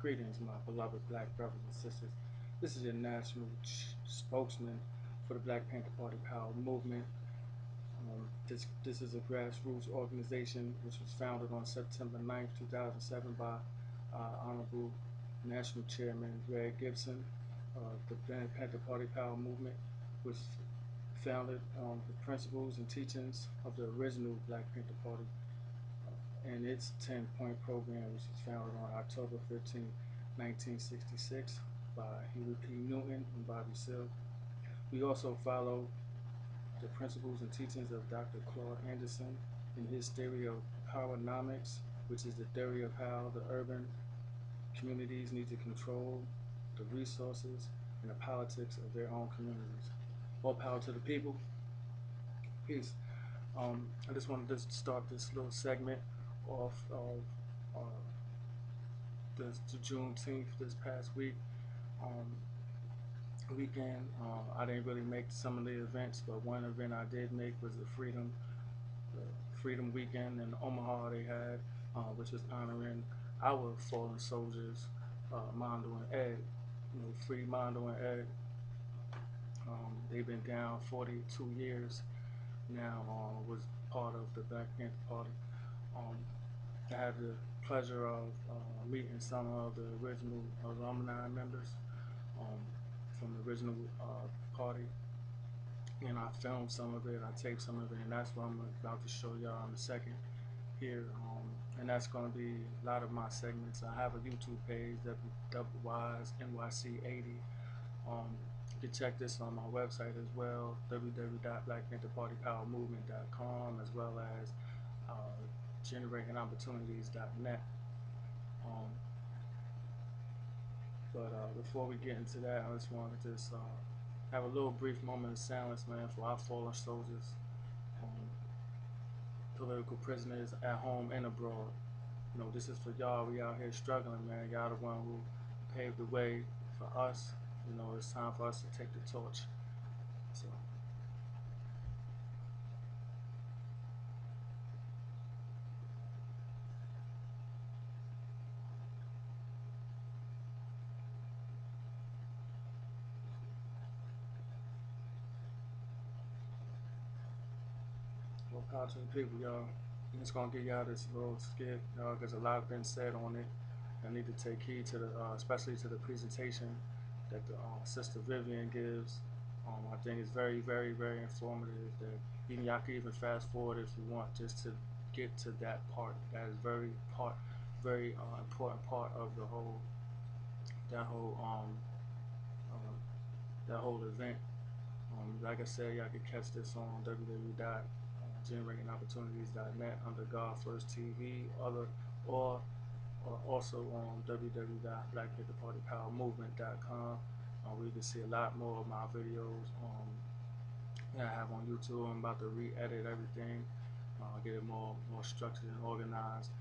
Greetings, my beloved black brothers and sisters. This is your national spokesman for the Black Panther Party Power Movement. This is a grassroots organization which was founded on September 9th, 2007 by Honorable National Chairman Greg Gibson. The Black Panther Party Power Movement was founded on the principles and teachings of the original Black Panther Party and its 10-point program, which was founded on October 15, 1966 by Huey P. Newton and Bobby Seale. We also follow the principles and teachings of Dr. Claude Anderson in his theory of powernomics, which is the theory of how the urban communities need to control the resources and the politics of their own communities. All power to the people. Peace. I just wanted to start this little segment off of the Juneteenth this past weekend. I didn't really make some of the events, but one event I did make was the Freedom Weekend in Omaha they had, which was honoring our fallen soldiers, Mondo and Ed. Free Mondo and Ed. They've been down 42 years now. Was part of the Black Panther Party. I had the pleasure of meeting some of the original alumni members from the original party, and I filmed some of it, I taped some of it, and that's what I'm about to show y'all in a second here. And that's going to be a lot of my segments. I have a YouTube page, WYSNYC80. You can check this on my website as well, www.blackpantherpartypowermovement.com, as well as generatingopportunities.net. But before we get into that, I just wanted to just have a little brief moment of silence, man, for our fallen soldiers, political prisoners at home and abroad. This is for y'all. We out here struggling, man. Y'all the one who paved the way for us. It's time for us to take the torch. So. More power to the people, y'all. I'm just gonna give y'all this little skit, y'all, because a lot been said on it. I need to take heed to the, especially to the presentation that the Sister Vivian gives. I think it's very, very, very informative. That even y'all can even fast forward if you want, just to get to that part. That is very important part of the whole, that whole, that whole event. Like I said, y'all can catch this on www.generatingopportunities.net under God First TV, or also on www.blackpantherpartypowermovement.com, where you can see a lot more of my videos that I have on YouTube. I'm about to re-edit everything, get it more structured and organized.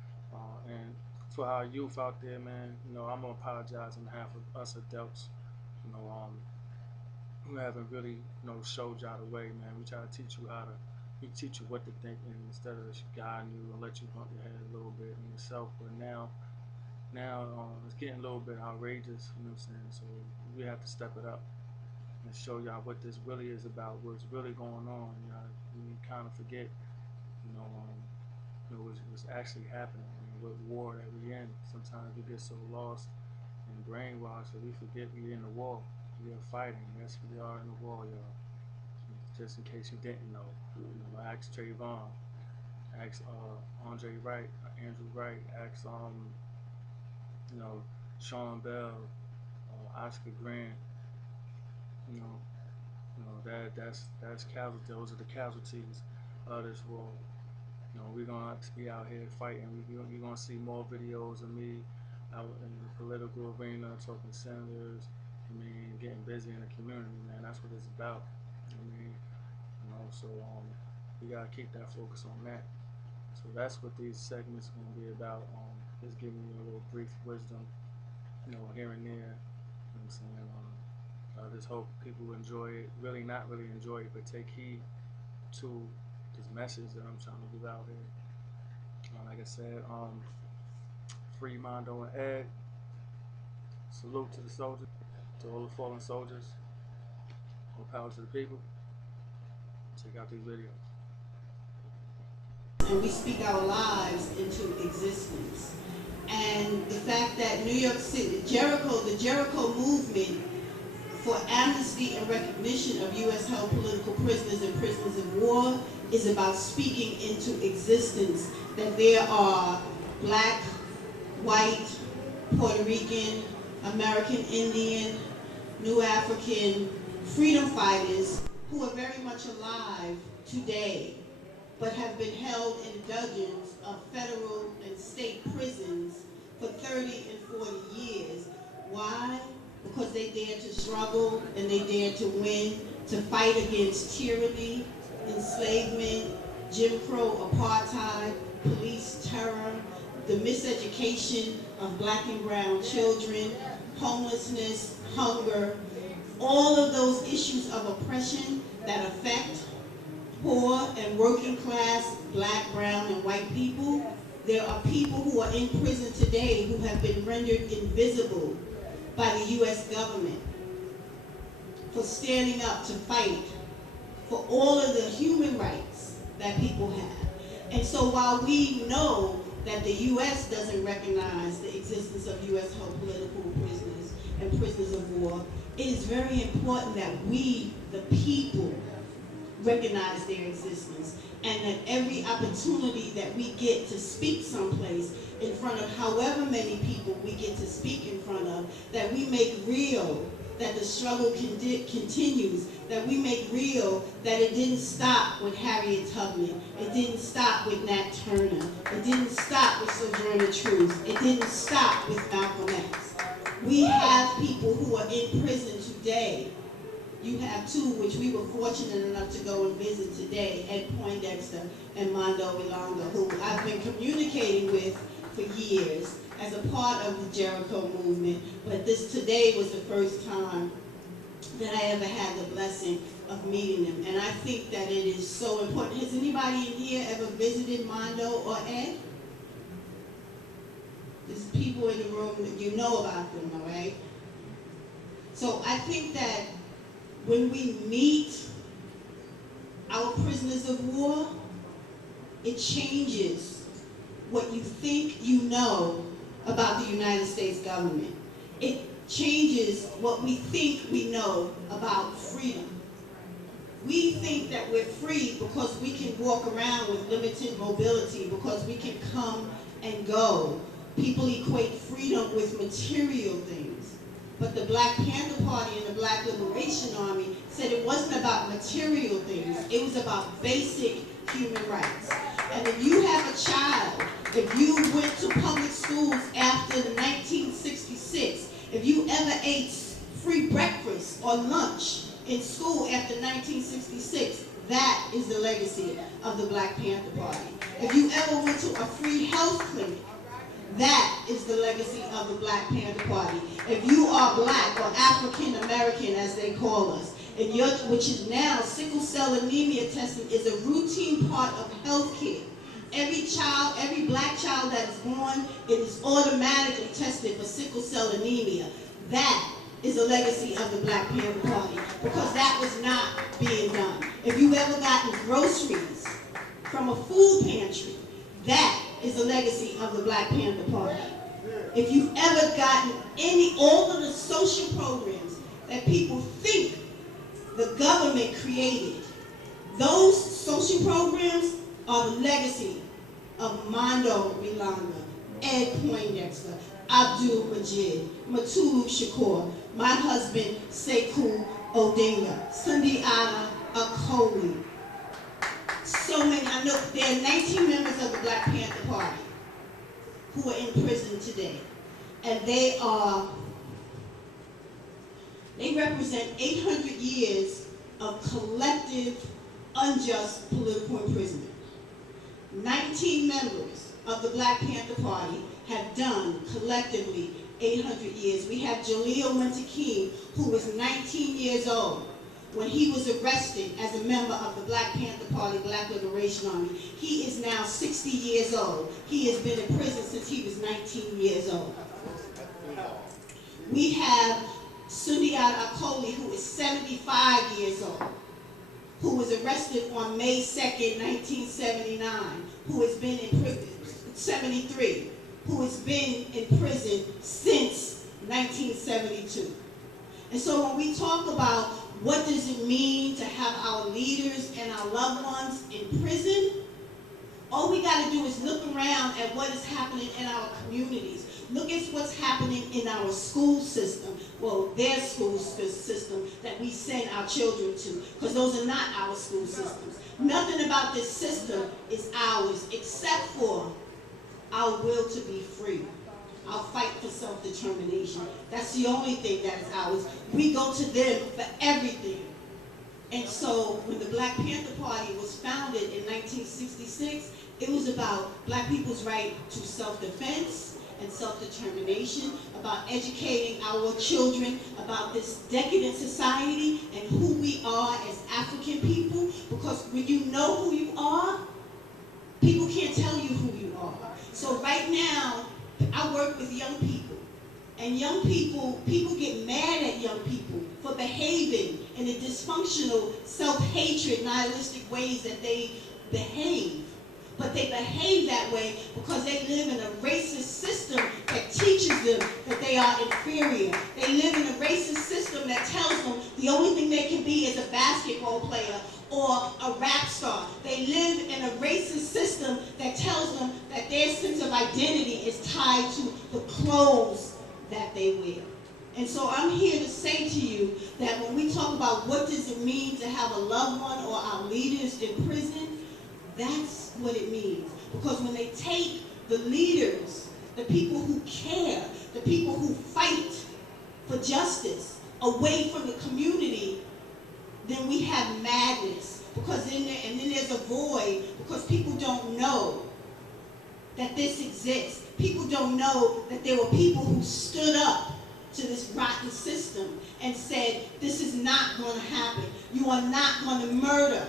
And for our youth out there, man, I'm gonna apologize on behalf of us adults. We haven't really, showed y'all the way, man. We try to teach you we teach you what to think, and instead of just guiding you and let you bump your head a little bit in yourself. But now it's getting a little bit outrageous, you know what I'm saying? So we have to step it up and show y'all what this really is about, what's really going on. We kind of forget, what's actually happening, what war that we in. Sometimes we get so lost and brainwashed that we forget we in the war. We are fighting. Yes, we are in the war, y'all. Just in case you didn't know. Ask Trayvon, ask Andre Wright, Andrew Wright, ask Sean Bell, Oscar Grant. That's casualties. Those are the casualties of this war. We're gonna have to be out here fighting. You're gonna see more videos of me out in the political arena talking to senators. Getting busy in the community, man. That's what it's about. So we gotta keep that focus on that. So that's what these segments are gonna be about. Just giving you a little brief wisdom, here and there. You know what I'm saying? I just hope people enjoy it. Really, not really enjoy it, but take heed to this message that I'm trying to give out here. Like I said, free Mondo and Ed. Salute to the soldiers, to all the fallen soldiers. More power to the people. Check out these videos. And we speak our lives into existence. And the fact that New York City, Jericho, the Jericho movement for amnesty and recognition of U.S. held political prisoners and prisoners of war is about speaking into existence that there are black, white, Puerto Rican, American Indian, New African freedom fighters who are very much alive today, but have been held in dungeons of federal and state prisons for 30 and 40 years. Why? Because they dared to struggle and they dared to win, to fight against tyranny, enslavement, Jim Crow, apartheid, police terror, the miseducation of black and brown children, homelessness, hunger, all of those issues of oppression that affect poor and working class black, brown, and white people. There are people who are in prison today who have been rendered invisible by the U.S. government for standing up to fight for all of the human rights that people have. And so while we know that the U.S. doesn't recognize the existence of U.S. held political prisoners and prisoners of war, it is very important that we, the people, recognize their existence, and that every opportunity that we get to speak someplace in front of however many people we get to speak in front of, that we make real that the struggle continues, that we make real that it didn't stop with Harriet Tubman, it didn't stop with Nat Turner, it didn't stop with Sojourner Truth, it didn't stop with Malcolm X. We have people who are in prison today. You have two, which we were fortunate enough to go and visit today, Ed Poindexter and Mondo Ilonga, who I've been communicating with for years as a part of the Jericho movement, but this today was the first time that I ever had the blessing of meeting them. And I think that it is so important. Has anybody in here ever visited Mondo or Ed? There's people in the room that you know about them, all right? So I think that when we meet our prisoners of war, it changes what you think you know about the United States government. It changes what we think we know about freedom. We think that we're free because we can walk around with limited mobility, because we can come and go. People equate freedom with material things. But the Black Panther Party and the Black Liberation Army said it wasn't about material things, it was about basic human rights. And if you have a child, if you went to public schools after 1966, if you ever ate free breakfast or lunch in school after 1966, that is the legacy of the Black Panther Party. If you ever went to a free health clinic, that is the legacy of the Black Panther Party. If you are black or African American, as they call us, and which is now sickle cell anemia testing is a routine part of health care. Every child, every black child that is born, it is automatically tested for sickle cell anemia. That is a legacy of the Black Panther Party, because that was not being done. If you've ever gotten groceries from a food pantry, that is a legacy of the Black Panther Party. If you've ever gotten all of the social programs that people think the government created, those social programs are the legacy of Mondo Ilonga, Ed Poindexter, Abdul Majid, Matulu Shakur, my husband Sekou Odinga, Sundiata Akoli. So many, I know there are 19 members of the Black Panther Party who are in prison today. And they represent 800 years of collective, unjust political imprisonment. 19 members of the Black Panther Party have done collectively 800 years. We have Jaleel Muntakim, who was 19 years old when he was arrested as a member of the Black Panther Party, Black Liberation Army. He is now 60 years old. He has been in prison since he was 19 years old. We have Sundiata Acoli, who is 75 years old, who was arrested on May 2nd, 1979, who has been in prison, 73, who has been in prison since 1972. And so when we talk about what does it mean to have our leaders and our loved ones in prison, all we got to do is look around at what is happening in our communities. Look at what's happening in our school system. Well, their school system that we send our children to, because those are not our school systems. Nothing about this system is ours except for our will to be free. Our fight for self-determination. That's the only thing that is ours. We go to them for everything. And so when the Black Panther Party was founded in 1966, it was about black people's right to self-defense and self-determination, about educating our children about this decadent society and who we are as African people. Because when you know who you are, people can't tell you who you are. So right now, I work with young people. And young people get mad at young people for behaving in the dysfunctional, self-hatred, nihilistic ways that they behave. But they behave that way because they live in a racist system that teaches them that they are inferior. They live in a racist system that tells them the only thing they can be is a basketball player or a rap star. They live in a racist system that tells them that their sense of identity is tied to the clothes that they wear. And so I'm here to say to you that when we talk about what does it mean to have a loved one or our leaders in prison, that's what it means. Because when they take the leaders, the people who care, the people who fight for justice away from the community, then we have madness. Because then there's a void because people don't know that this exists. People don't know that there were people who stood up to this rotten system and said, this is not going to happen. You are not going to murder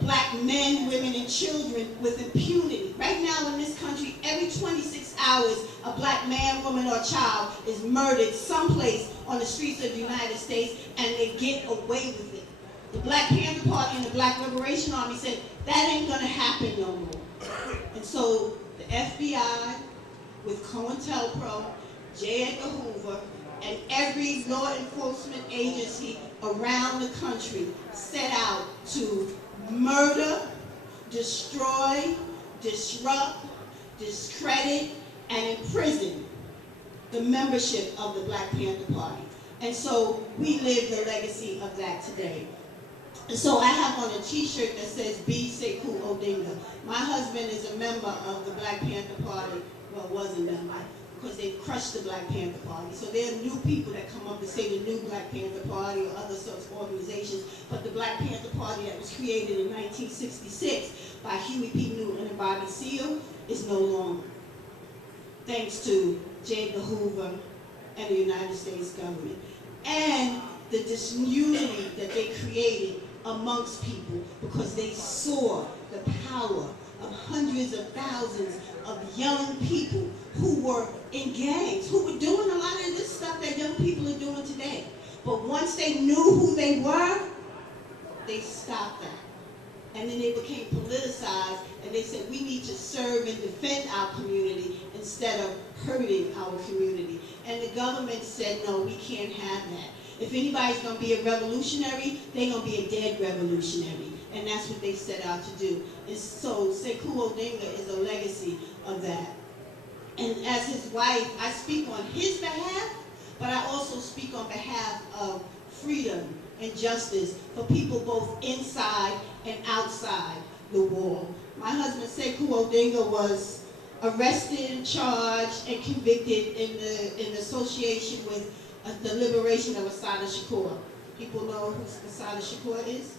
black men, women, and children with impunity. Right now in this country, every 26 hours, a black man, woman, or child is murdered someplace on the streets of the United States, and they get away with it. The Black Panther Party and the Black Liberation Army said, that ain't going to happen no more. And so the FBI, with COINTELPRO, J. Edgar Hoover, and every law enforcement agency around the country set out to murder, destroy, disrupt, discredit, and imprison the membership of the Black Panther Party. And so we live the legacy of that today. And so I have on a t-shirt that says, Be Sekou Odinga. My husband is a member of the Black Panther Party, well, was a member, because they crushed the Black Panther Party. So there are new people that come up and say the new Black Panther Party or other such organizations, but the Black Panther Party that was created in 1966 by Huey P. Newton and Bobby Seale is no longer, thanks to J. Edgar Hoover and the United States government. And the disunity that they created amongst people because they saw the power of hundreds of thousands of young people who were in gangs, who were doing a lot of this stuff that young people are doing today. But once they knew who they were, they stopped that. And then they became politicized, and they said, we need to serve and defend our community instead of hurting our community. And the government said, no, we can't have that. If anybody's going to be a revolutionary, they're going to be a dead revolutionary. And that's what they set out to do. And so Sekou Odinga is a legacy of that. And as his wife, I speak on his behalf, but I also speak on behalf of freedom and justice for people both inside and outside the wall. My husband Sekou Odinga was arrested, charged, and convicted in association with the liberation of Assata Shakur. People know who Assata Shakur is,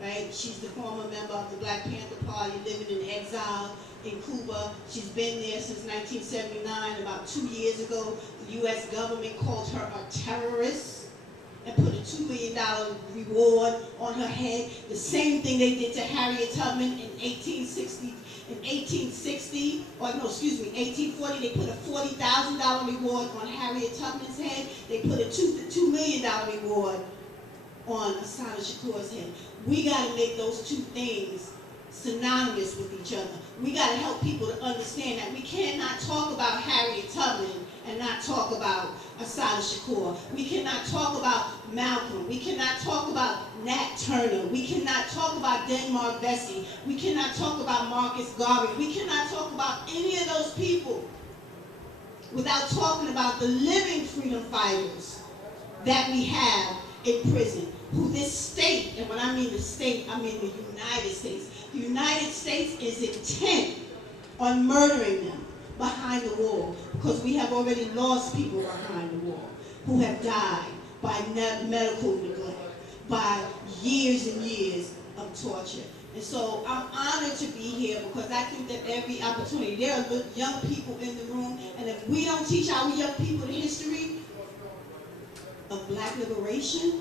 right? She's the former member of the Black Panther Party, living in exile in Cuba. She's been there since 1979. About 2 years ago, the U.S. government called her a terrorist. and put a $2 million reward on her head. The same thing they did to Harriet Tubman in 1860. In 1860, or no, excuse me, 1840, they put a $40,000 reward on Harriet Tubman's head. They put a $2 million reward on Assata Shakur's head. We got to make those two things synonymous with each other. We got to help people to understand that we cannot talk about Harriet Tubman and not talk about Assata Shakur. We cannot talk about Malcolm. We cannot talk about Nat Turner. We cannot talk about Denmark Vesey. We cannot talk about Marcus Garvey. We cannot talk about any of those people without talking about the living freedom fighters that we have in prison, who this state, and when I mean the state, I mean the United States. The United States is intent on murdering them behind the wall, because we have already lost people behind the wall who have died by medical neglect, by years and years of torture. And so I'm honored to be here, because I think that every opportunity, there are young people in the room, and if we don't teach our young people the history of Black liberation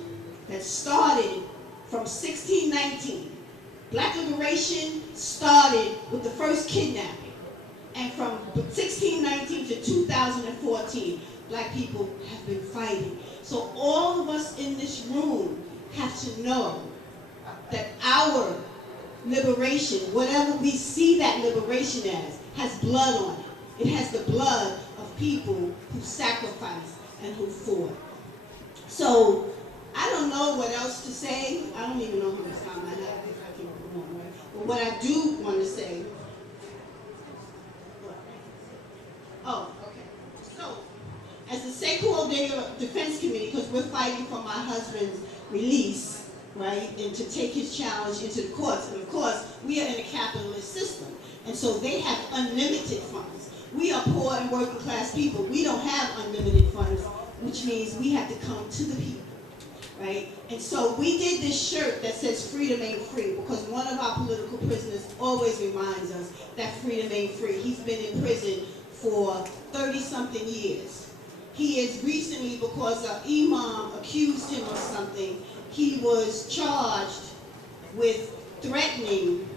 that started from 1619. Black liberation started with the first kidnapping. And from 1619 to 2014, Black people have been fighting. So all of us in this room have to know that our liberation, whatever we see that liberation as, has blood on it. It has the blood of people who sacrificed and who fought. So I don't know what else to say. I don't even know how much time I have if I can go on, right? But what I do want to say, oh, okay. So, as the Sekou Odega Defense Committee, because we're fighting for my husband's release, right, and to take his challenge into the courts. And of course, we are in a capitalist system, and so they have unlimited funds. We are poor and working class people. We don't have unlimited funds, which means we have to come to the people. Right? And so we did this shirt that says freedom ain't free, because one of our political prisoners always reminds us that freedom ain't free. He's been in prison for 30-something years. He is recently, because an imam accused him of something, he was charged with threatening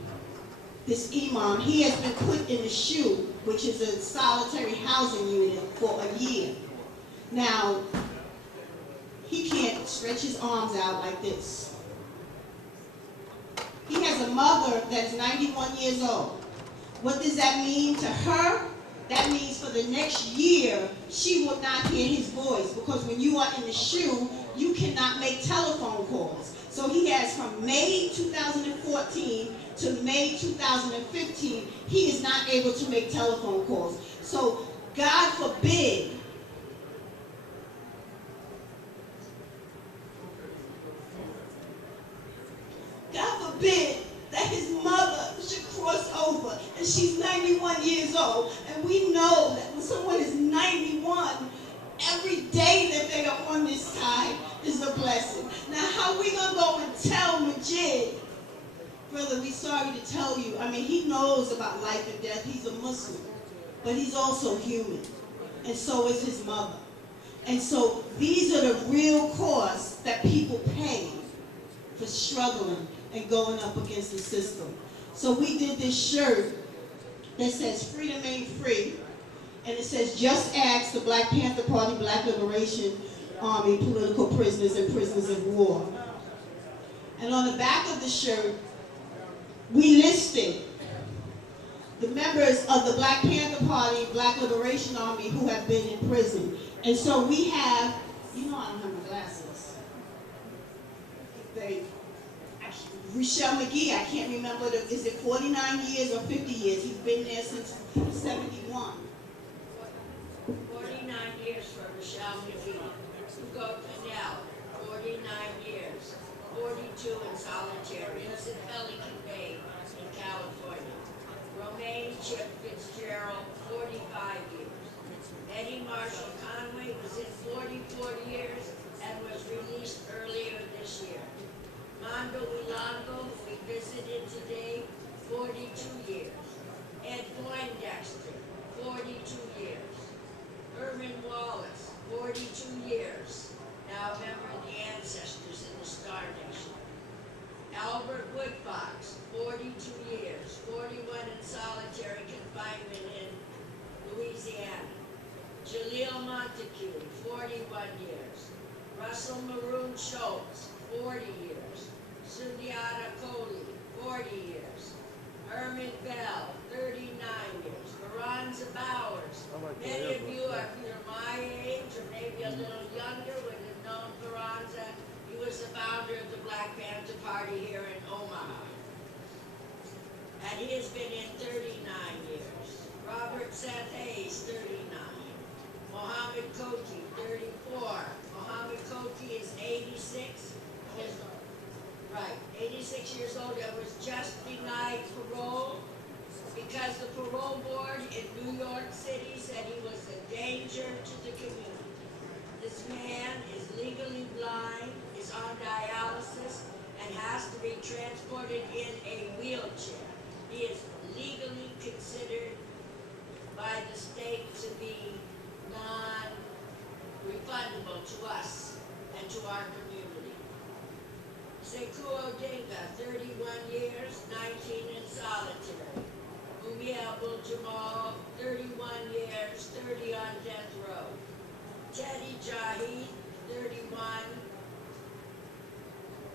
this imam. He has been put in the SHU, which is a solitary housing unit, for a year. Now, he can't stretch his arms out like this. He has a mother that's 91 years old. What does that mean to her? That means for the next year, she will not hear his voice, because when you are in the SHU, you cannot make telephone calls. So he has from May 2014 to May 2015, he is not able to make telephone calls. So God forbid that his mother should cross over, and she's 91 years old, and we know that when someone is 91, every day that they are on this side is a blessing. Now, how we gonna go and tell Majid, brother, we sorry to tell you, I mean, he knows about life and death, he's a Muslim, but he's also human, and so is his mother. And so these are the real costs that people pay for struggling and going up against the system. So we did this shirt that says freedom ain't free, and it says just ask the Black Panther Party, Black Liberation Army, political prisoners and prisoners of war. And on the back of the shirt, we listed the members of the Black Panther Party, Black Liberation Army who have been in prison. And so we have, you know I don't have my glasses. Rochelle McGee, I can't remember, is it 49 years or 50 years? He's been there since 71. 49 years for Rochelle McGee. Hugo Canal, 49 years. 42 in solitary. Innocent Pelican Bay in California. Romaine Chip Fitzgerald, 45 years. Eddie Marshall Conway was in 44 years and was released earlier this year. Mondo Ilongo, who we visited today, 42 years. Ed Poindexter, 42 years. Irvin Wallace, 42 years. Now a member of the Jaleel Montague, 41 years. Russell Maroon Schultz, 40 years. Sundiata Kohli, 40 years. Herman Bell, 39 years. Veronza Bowers. Many of you, if you're my age or maybe a little younger, would have known Veronza. He was the founder of the Black Panther Party here in Omaha. And he has been in 39 years. Robert Seth Hayes, 39. Mohammed Koti, 34. Mohammed Koti is 86. Right, 86 years old, and was just denied parole because the parole board in New York City said he was a danger to the community. This man is legally blind, is on dialysis, and has to be transported in a wheelchair. He is legally considered by the state to be non-refundable to us and to our community. Sekou Odinga, 31 years, 19 in solitary. Umi Abdul Jamal, 31 years, 30 on death row. Teddy Jahi, 31,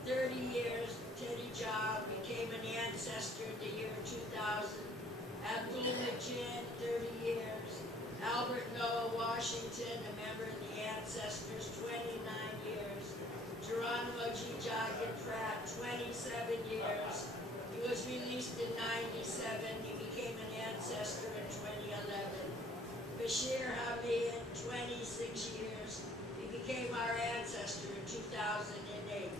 30 years. Teddy Jah became an ancestor in the year 2000. Abdul Majid, 30 years. Albert Noah Washington, a member of the Ancestors, 29 years. Geronimo G. Joggin Pratt, 27 years. He was released in 97. He became an ancestor in 2011. Bashir Hamid, 26 years. He became our ancestor in 2008.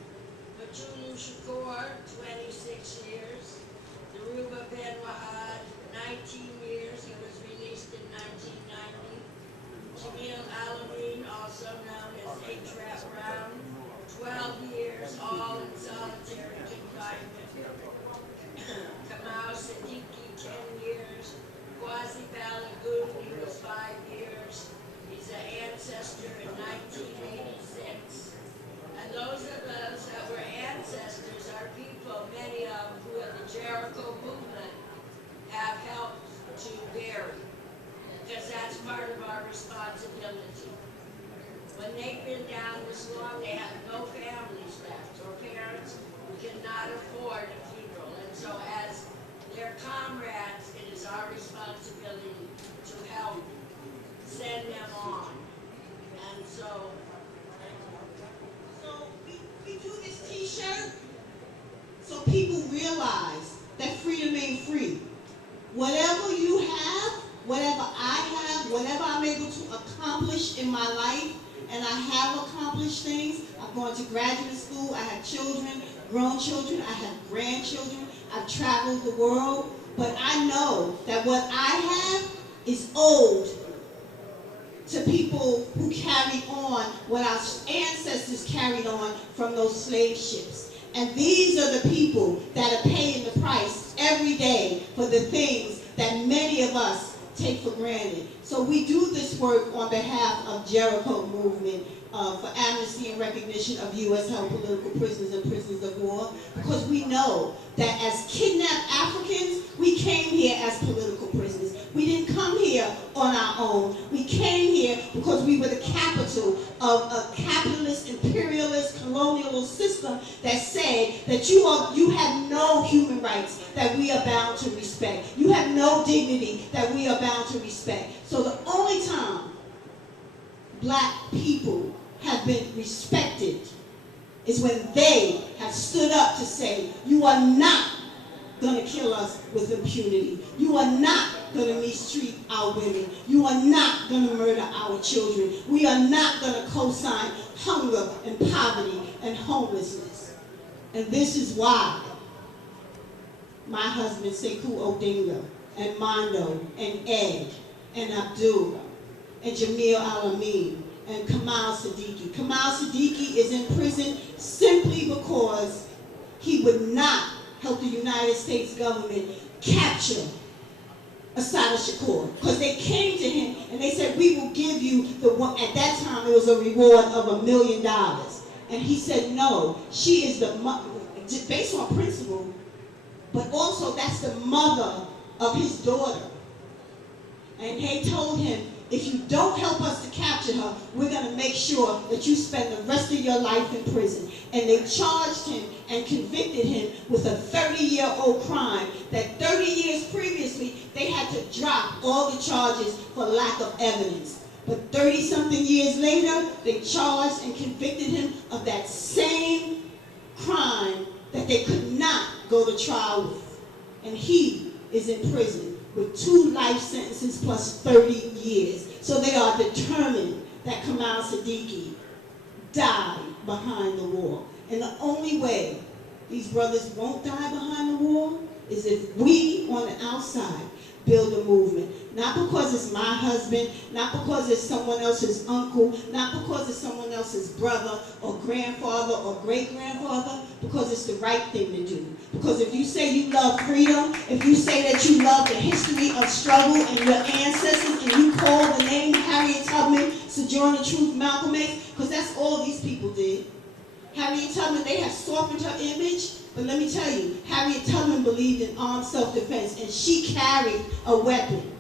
Matulu Shakur, 26 years. Daruba Ben Wahad, 19 years. He was released in 1990. Jamil Alameen, also known as A-Trap Brown, 12 years, all in solitary confinement. Kamau Siddiqui, 10 years. Quasi Balagoon, he was 5 years. He's an ancestor in 1986. And those of us that were ancestors are people, many of who in the Jericho movement have helped to bury, because that's part of our responsibility. When they've been down this long, they have no families left or parents who cannot afford a funeral. And so as their comrades, it is our responsibility to help send them on. And so we do this t-shirt so people realize that freedom ain't free. Whatever you have, whatever I have, whatever I'm able to accomplish in my life, and I have accomplished things. I've gone to graduate school, I have children, grown children, I have grandchildren, I've traveled the world, but I know that what I have is owed to people who carried on what our ancestors carried on from those slave ships. And these are the people that are paying the price every day for the things that many of us take for granted. So we do this work on behalf of Jericho movement for amnesty and recognition of U.S. held political prisoners and prisoners of war, because we know that as kidnapped Africans, we came here as political prisoners. We didn't come here on our own. We came here because we were the capital of a capitalist, imperialist, colonial system that said that you have no human rights that we are bound to respect. You have no dignity that we are bound to respect. So the only time black people have been respected is when they have stood up to say, you are not going to kill us with impunity. You are not going to mistreat our women. You are not going to murder our children. We are not going to co-sign hunger and poverty and homelessness. And this is why my husband Sekou Odinga and Mondo and Ed and Abdul and Jamil Alameen and Kamal Siddiqui. Kamal Siddiqui is in prison simply because he would not help the United States government capture Assata Shakur. Because they came to him and they said, we will give you the one, at that time it was a reward of $1 million. And he said, no, she is the mother, based on principle, but also that's the mother of his daughter. And they told him, if you don't help us to capture her, we're going to make sure that you spend the rest of your life in prison. And they charged him and convicted him with a 30-year-old crime that 30 years previously they had to drop all the charges for lack of evidence. But 30-something years later, they charged and convicted him of that same crime that they could not go to trial with. And he is in prison with 2 life sentences plus 30 years. So they are determined that Kamal Siddiqui died behind the wall. And the only way these brothers won't die behind the wall is if we on the outside build a movement. Not because it's my husband, not because it's someone else's uncle, not because it's someone else's brother or grandfather or great-grandfather, because it's the right thing to do. Because if you say you love freedom, if you say that you love the history of struggle and your ancestors, and you call the name Harriet Tubman, Sojourner Truth, Malcolm X, because that's all these people did. Harriet Tubman, they have softened her image, but let me tell you, Harriet Tubman believed in armed self-defense, and she carried a weapon.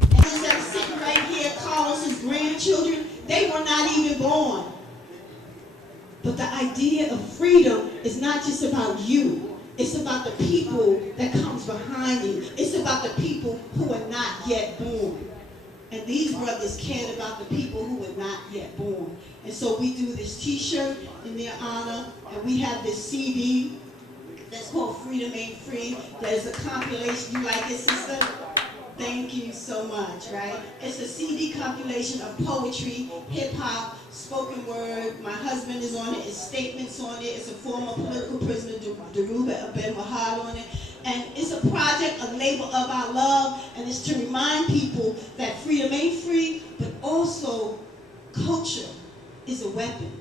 And those that are sitting right here, Carlos's grandchildren, they were not even born. But the idea of freedom is not just about you. It's about the people that comes behind you. It's about the people who are not yet born. And these brothers cared about the people who were not yet born. And so we do this t-shirt in their honor, and we have this CD that's called Freedom Ain't Free. That is a compilation. You like it, sister? Thank you so much, right? It's a CD compilation of poetry, hip-hop, spoken word. My husband is on it. It's statements on it. It's a former political prisoner, Daruba Ben Wahad, on it. And it's a project, a labor of our love, and it's to remind people that freedom ain't free, but also culture is a weapon.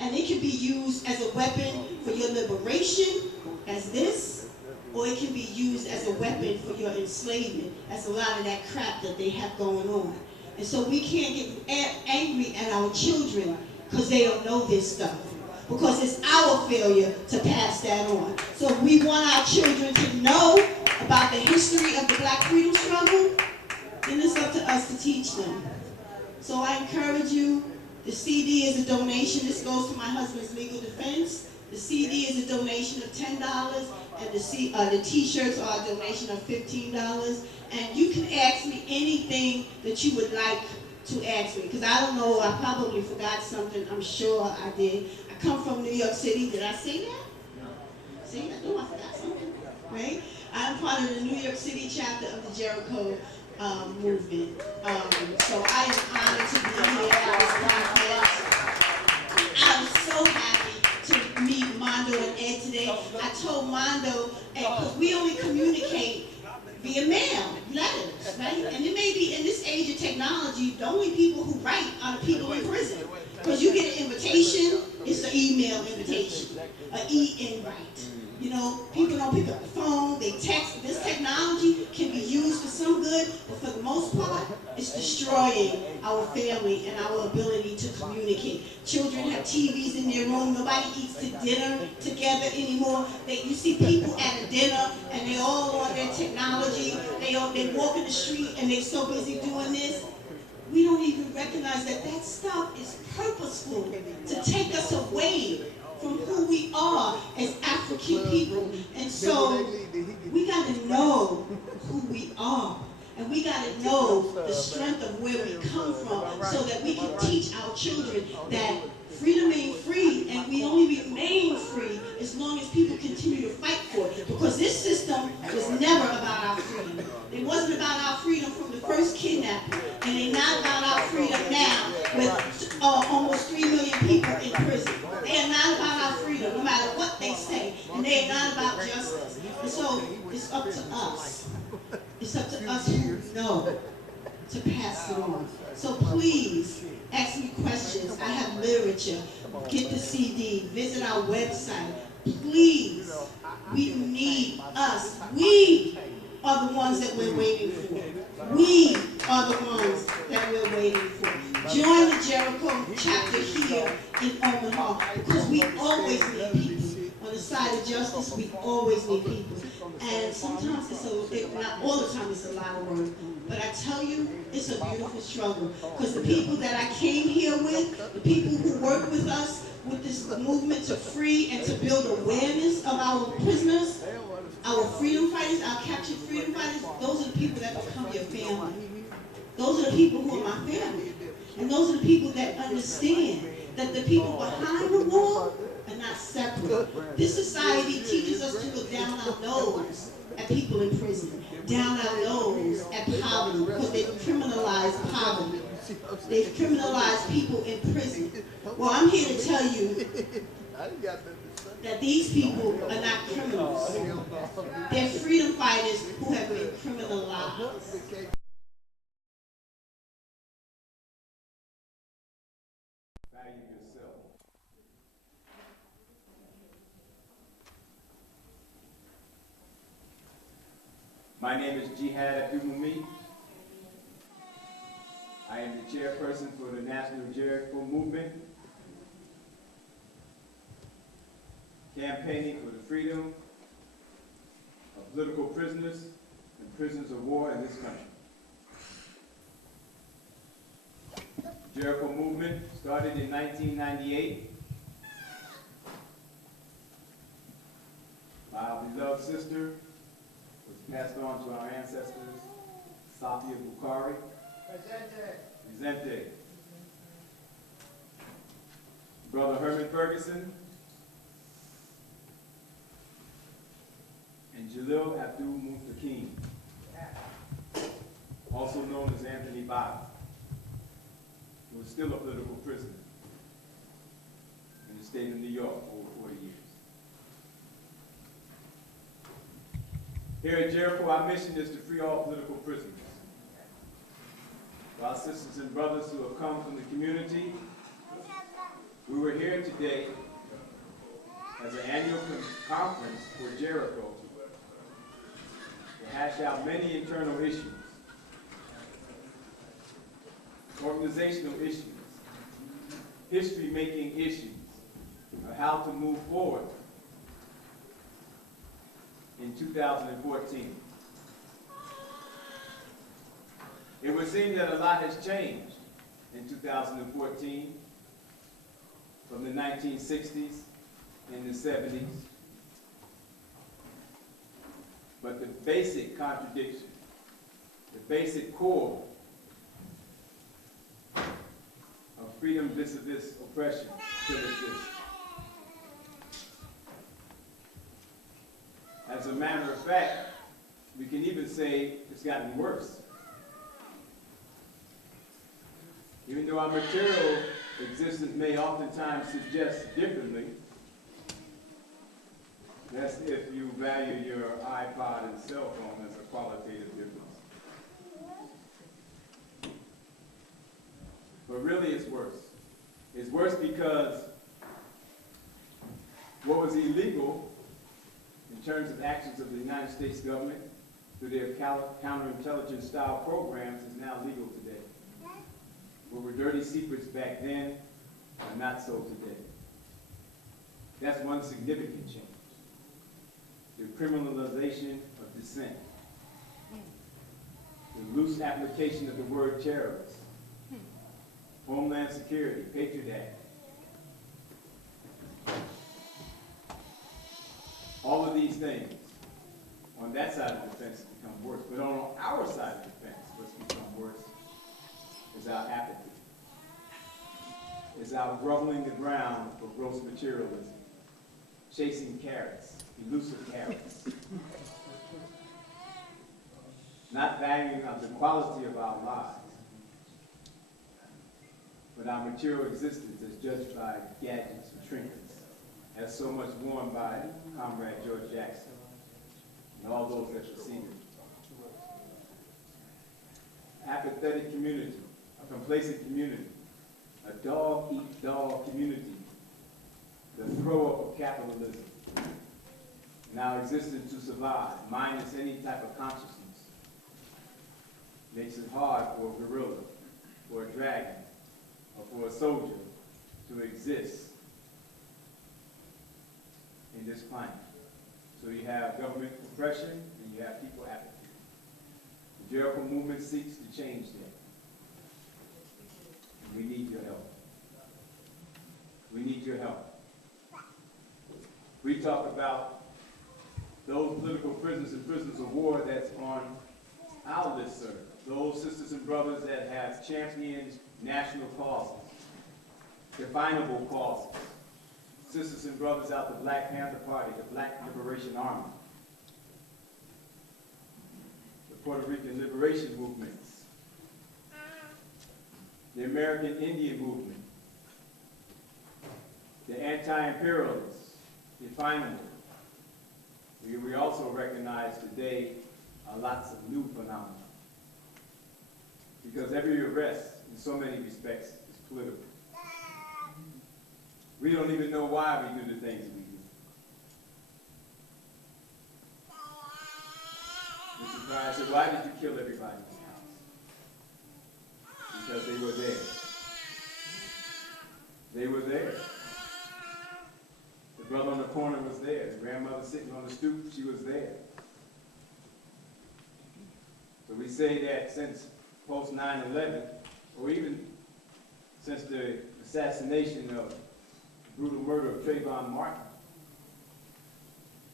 And it can be used as a weapon for your liberation, as this, or it can be used as a weapon for your enslavement, as a lot of that crap that they have going on. And so we can't get angry at our children because they don't know this stuff, because it's our failure to pass that on. So if we want our children to know about the history of the Black freedom struggle, then it's up to us to teach them. So I encourage you, the CD is a donation. This goes to my husband's legal defense. The CD is a donation of $10, and the t-shirts are a donation of $15. And you can ask me anything that you would like to ask me, because I don't know, I probably forgot something. I'm sure I did. I come from New York City. Did I say that? No. See, I know I forgot something, right? I'm part of the New York City chapter of the Jericho movement. So I am honored to be here at this conference. I'm so happy to meet Mondo and Ed today. I told Mondo, because we only communicate via mail, letters, right? And it may be in this age of technology, the only people who write are the people in prison. Because you get an invitation, it's an email invitation, an e-invite. You know, people don't pick up the phone, they text. This technology can be used for some good, but for the most part, it's destroying our family and our ability to communicate. Children have TVs in their room. Nobody eats to dinner together anymore. You see people at a dinner, and they're all on their technology. They walk in the street, and they're so busy doing this. We don't even recognize that that stuff is purposeful to take us away from who we are as African people. And so we got to know who we are. And we got to know the strength of where we come from so that we can teach our children that freedom ain't free, and we only remain free as long as people continue to fight for it. Because this system was never about our freedom. It wasn't about our freedom from the first kidnapping, and it's not about our freedom now with almost 3 million people in prison. They are not about our freedom, no matter what they say, and they are not about justice. And so it's up to us. It's up to us who know to pass it on. So please, ask me questions. I have literature. Get the CD. Visit our website. Please, we need us. We are the ones that we're waiting for. We are the ones that we're waiting for. Join the Jericho chapter here in Omaha, because we always need people. On the side of justice, we always need people. And sometimes not all the time it's a lot of work, but I tell you, it's a beautiful struggle. Because the people that I came here with, the people who work with us, with this movement to free and to build awareness of our prisoners, our freedom fighters, our captured freedom fighters, those are the people that become your family. Those are the people who are my family. And those are the people that understand that the people behind the wall are not separate. This society teaches us to look down our nose at people in prison, down our nose at poverty, because they've criminalized poverty. They've criminalized people in prison. Well, I'm here to tell you that these people are not criminals. They're freedom fighters who have been criminalized. Value yourself. My name is Jihad Abdul-Mumid. I am the chairperson for the National Jericho Movement, campaigning for the freedom of political prisoners and prisoners of war in this country. Jericho Movement started in 1998 by our beloved sister, was passed on to our ancestors, Safia Bukhari. Presente. Brother Herman Ferguson and Jalil Abdul Muntaqim, also known as Anthony Biden, who is still a political prisoner in the state of New York for over 40 years. Here at Jericho, our mission is to free all political prisoners. For our sisters and brothers who have come from the community, we were here today as an annual conference for Jericho to hash out many internal issues, organizational issues, history-making issues of how to move forward in 2014. It would seem that a lot has changed in 2014 from the 1960s and the 70s. But the basic contradiction, the basic core of freedom vis-a-vis oppression still exists. As a matter of fact, we can even say it's gotten worse. Even though our material existence may oftentimes suggest differently, that's if you value your iPod and cell phone as a qualitative difference. But really it's worse. It's worse because what was illegal in terms of actions of the United States government through their counterintelligence style programs is now legal today. What were dirty secrets back then are not so today. That's one significant change. The criminalization of dissent. The loose application of the word terrorist. Homeland Security, Patriot Act. All of these things on that side of the fence become worse. But on our side of the fence, what's become worse is our apathy, is our groveling the ground for gross materialism, chasing carrots, elusive carrots, not valuing the quality of our lives, but our material existence as judged by gadgets and trinkets, as so much worn by Comrade George Jackson and all those that preceded him. Apathetic community, a complacent community, a dog-eat-dog community, the throw-up of capitalism, now existence to survive, minus any type of consciousness, makes it hard for a gorilla, for a dragon, or for a soldier to exist in this planet. So you have government oppression and you have people apathy. The Jericho movement seeks to change that. We need your help. We need your help. We talk about those political prisoners and prisoners of war that's on our listserv. Those sisters and brothers that have championed national causes, definable causes. Sisters and brothers out the Black Panther Party, the Black Liberation Army, the Puerto Rican liberation movements, the American Indian movement, the anti-imperialists, the finalists. We also recognize today lots of new phenomena. Because every arrest, in so many respects, is political. We don't even know why we do the things we do. Mr. Pryor said, why did you kill everybody in the house? Because they were there. They were there. The brother on the corner was there. The grandmother sitting on the stoop, she was there. So we say that since post 9/11, or even since the assassination of brutal murder of Trayvon Martin,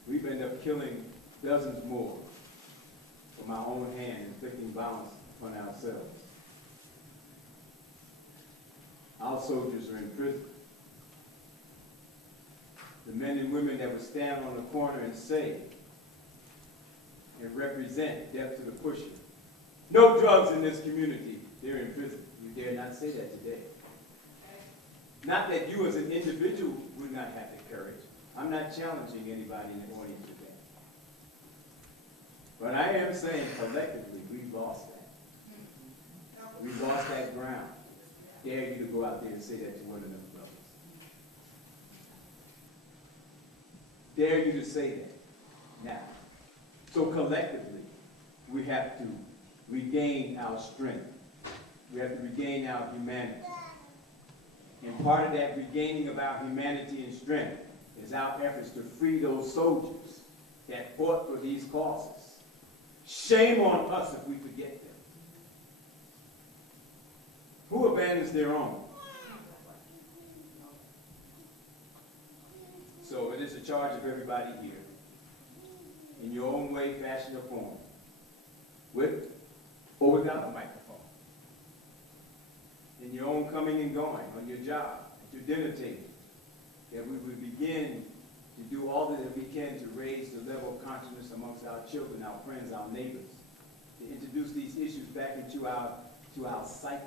we've ended up killing dozens more from our own hand, inflicting violence upon ourselves. Our soldiers are in prison. The men and women that would stand on the corner and say and represent death to the pusher, no drugs in this community, they're in prison. You dare not say that today. Not that you as an individual would not have the courage. I'm not challenging anybody in the audience today. But I am saying collectively, we've lost that. We've lost that ground. Dare you to go out there and say that to one of them brothers. Dare you to say that now. So collectively, we have to regain our strength. We have to regain our humanity. And part of that regaining of our humanity and strength is our efforts to free those soldiers that fought for these causes. Shame on us if we forget them. Who abandons their own? So it is a charge of everybody here, in your own way, fashion, or form, with or without a microphone, in your own coming and going, on your job, at your dinner table, that we would begin to do all that we can to raise the level of consciousness amongst our children, our friends, our neighbors, to introduce these issues back into our psyche,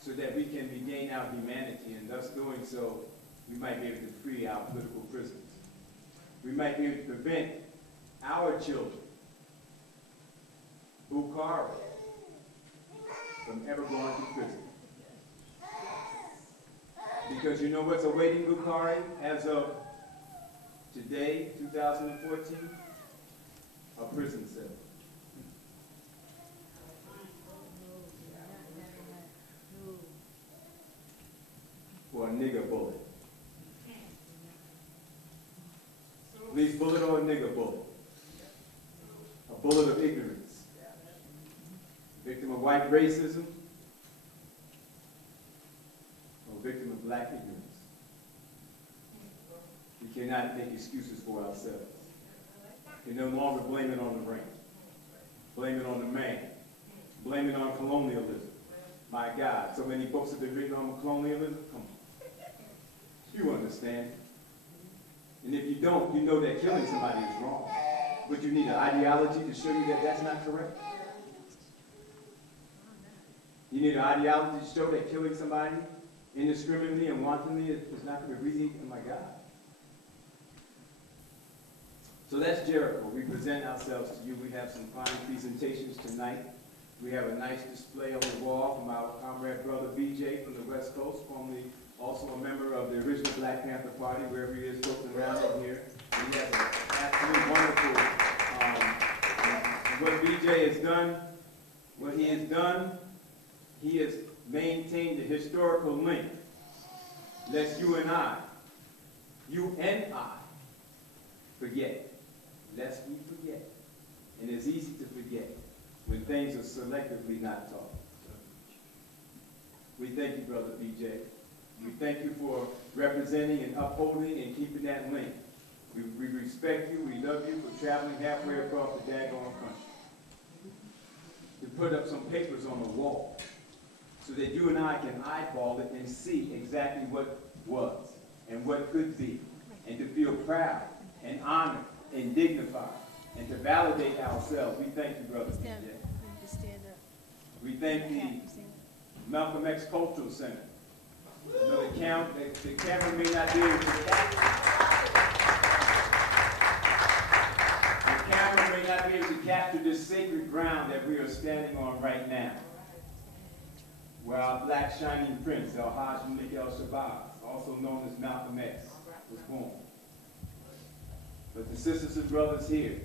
so that we can regain our humanity, and thus doing so, we might be able to free our political prisoners. We might be able to prevent our children, Bukhari, from ever going to prison. Because you know what's awaiting Bukhari as of today, 2014? A prison cell. For a nigger bullet. Police bullet or a nigger bullet? A bullet of ignorance. Victim of white racism, or victim of black ignorance. We cannot make excuses for ourselves. We can no longer blame it on the rain, blame it on the man, blame it on colonialism. My God, so many books have been written on colonialism. Come on. You understand. And if you don't, you know that killing somebody is wrong. But you need an ideology to show you that that's not correct. You need an ideology to show that killing somebody indiscriminately and wantonly is not correct. We need, oh my God. So that's Jericho. We present ourselves to you. We have some fine presentations tonight. We have a nice display on the wall from our comrade brother BJ from the West Coast, formerly also a member of the original Black Panther Party, wherever he is floating around in here. And he has an absolutely wonderful, what BJ has done, he has maintained the historical link, lest you and I, forget, lest we forget. And it's easy to forget when things are selectively not taught. We thank you, Brother BJ. We thank you for representing and upholding and keeping that link. We respect you, we love you for traveling halfway across the daggone country to put up some papers on the wall so that you and I can eyeball it and see exactly what was and what could be, and to feel proud and honored and dignified and to validate ourselves. We thank you, Brother BJ. We thank the Malcolm X Cultural Center. You know, the camera may not be able to capture this sacred ground that we are standing on right now, where our black shining prince, Al-Hajj Malik El-Shabazz, also known as Malcolm X, was born. But the sisters and brothers here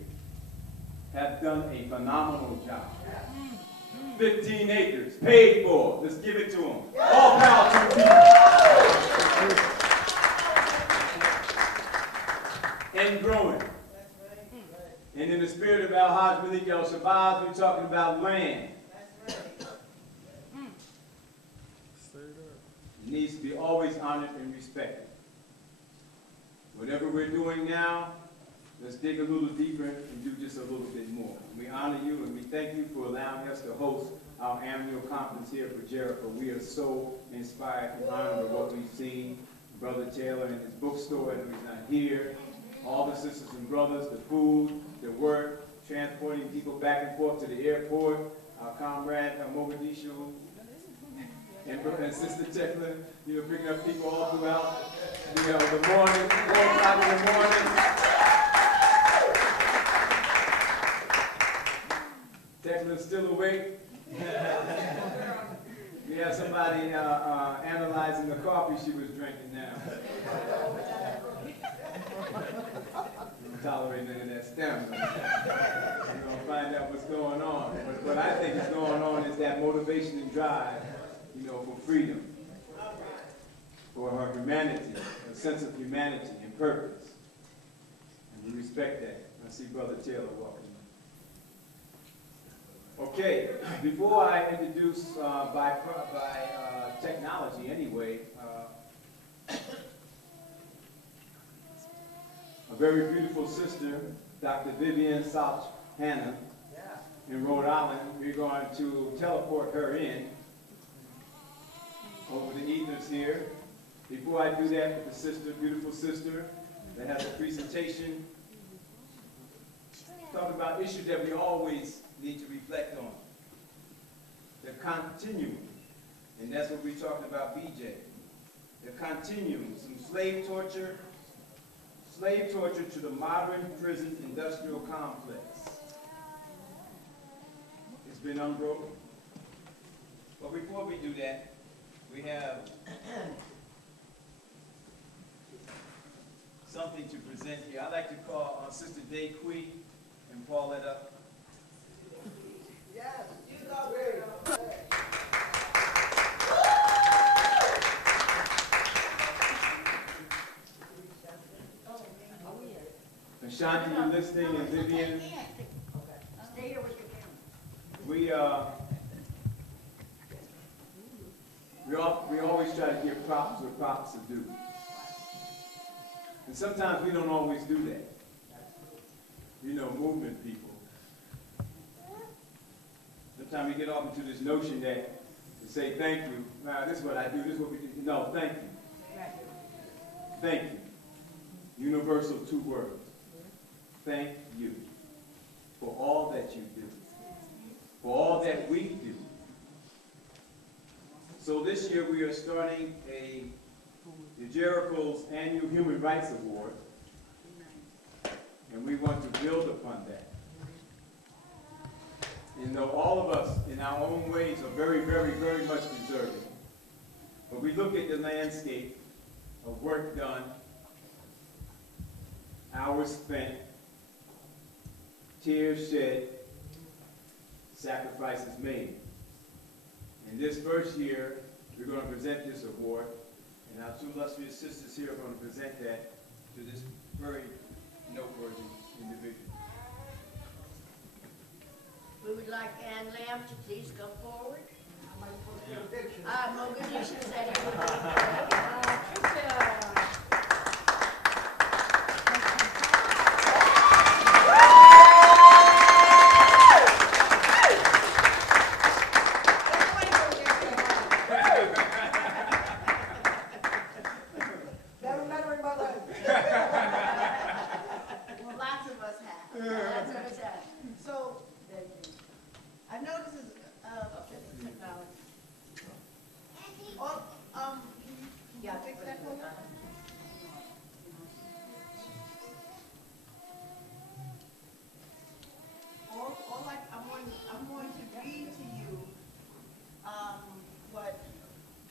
have done a phenomenal job. 15 acres, paid for. Let's give it to them. All power to the people. And growing. And in the spirit of Al-Hajj Malik El-Shabazz, we're talking about land. It needs to be always honored and respected. Whatever we're doing now, let's dig a little deeper and do just a little bit more. We honor you and we thank you for allowing us to host our annual conference here for Jericho. We are so inspired and honored by what we've seen. Brother Taylor in his bookstore, and he's not here. All the sisters and brothers, the food, the work, transporting people back and forth to the airport. Our comrade Mogadishu and Sister Tekla, you know, picking up people all throughout the morning, 4 o'clock in the morning. Tekla's still awake. We have somebody analyzing the coffee she was drinking now. Don't tolerate none of that stem. We're going to find out what's going on. But what I think is going on is that motivation and drive, you know, for freedom, for her humanity, a sense of humanity and purpose. And we respect that. I see Brother Taylor walking. Okay, before I introduce by technology anyway, a very beautiful sister, Dr. Vivian Salch Hanna, in Rhode Island. We're going to teleport her in over the ethers here. Before I do that, with the sister, beautiful sister, that has a presentation, talk about issues that we always need to reflect on. The continuum, and that's what we're talking about, BJ. The continuum, some slave torture to the modern prison industrial complex. It's been unbroken. But before we do that, we have something to present here. I'd like to call Sister Day Kui and Paulette up. Yes, you got it. Ashanti, you listening, and Vivian? Stay here with your camera. We always try to give props where props are due. And sometimes we don't always do that. You know, movement people. Sometimes we get off into this notion that to say thank you, this is what I do, this is what we do. No, thank you. Thank you. Universal 2 words. Thank you for all that you do, for all that we do. So this year we are starting the Jericho's annual Human Rights Award, and we want to build upon that. And though all of us in our own ways are very, very, very much deserving, but we look at the landscape of work done, hours spent, tears shed, sacrifices made. And this first year, we're going to present this award, and our 2 illustrious sisters here are going to present that to this very noteworthy individuals. We would like Ann Lamb to please come forward. Benediction. Mogadishu said he would be great. Never met her in my life. Well, lots of us have. That's what it said. So, I know this is, technology. Oh, Yeah. fix that for me? I'm going to read to you, what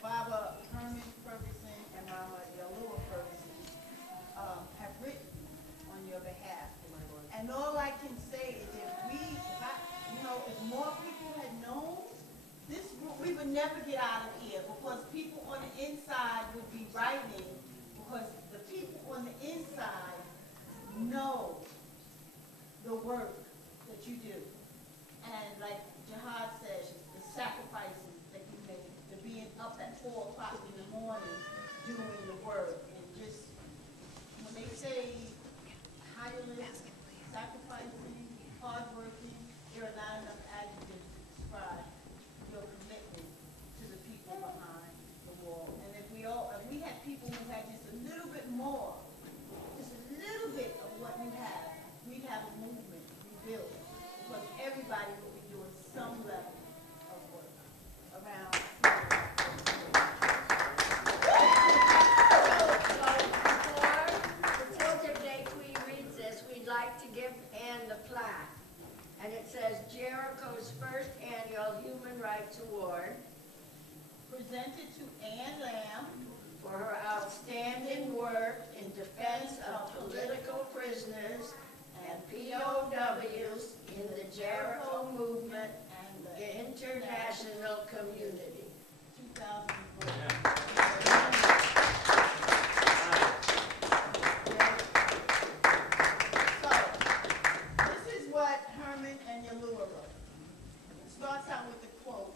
Baba Herman Ferguson and Mama Yalua Ferguson, have written on your behalf. And all I can say is if more people had known, we would never get out of here, because people on the inside would be writing, because the people on the inside know the work that you do. And like Jihad says, the sacrifices that you make, the being up at 4 o'clock in the morning doing the work, and just, when they say tireless, sacrificing, hardworking, there are not enough adjectives to describe your commitment to the people behind the wall. And if we had people who had just a little bit more, just a little bit of what you have, we'd have a movement rebuilt, because everybody would be doing some level of work around. Before today Queen reads this, we'd like to give Ann the plaque. And it says Jericho's first annual Human Rights Award Presented to Ann Lamb for her outstanding work in defense of political prisoners and POWs in the Jericho movement and and the the international community. 2004. So, this is what Herman and Yalua wrote. It starts out with the quote,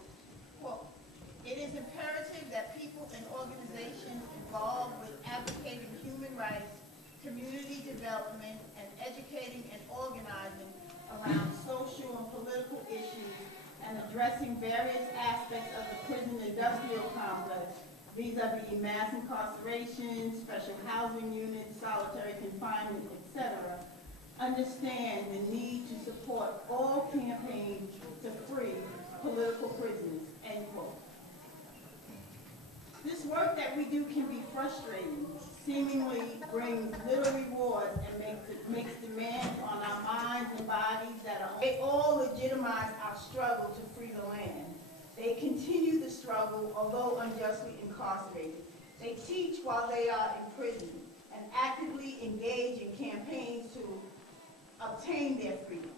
"It is imperative that people and organizations involved with advocating human rights, community development, and educating and organizing around social and political issues and addressing various aspects of the prison industrial complex, vis-a-vis mass incarceration, special housing units, solitary confinement, etc., understand the need to support all campaigns to free political prisoners," end quote. This work that we do can be frustrating, seemingly brings little rewards, and makes demands on our minds and bodies they all legitimize our struggle to free the land. They continue the struggle, although unjustly incarcerated. They teach while they are in prison and actively engage in campaigns to obtain their freedom.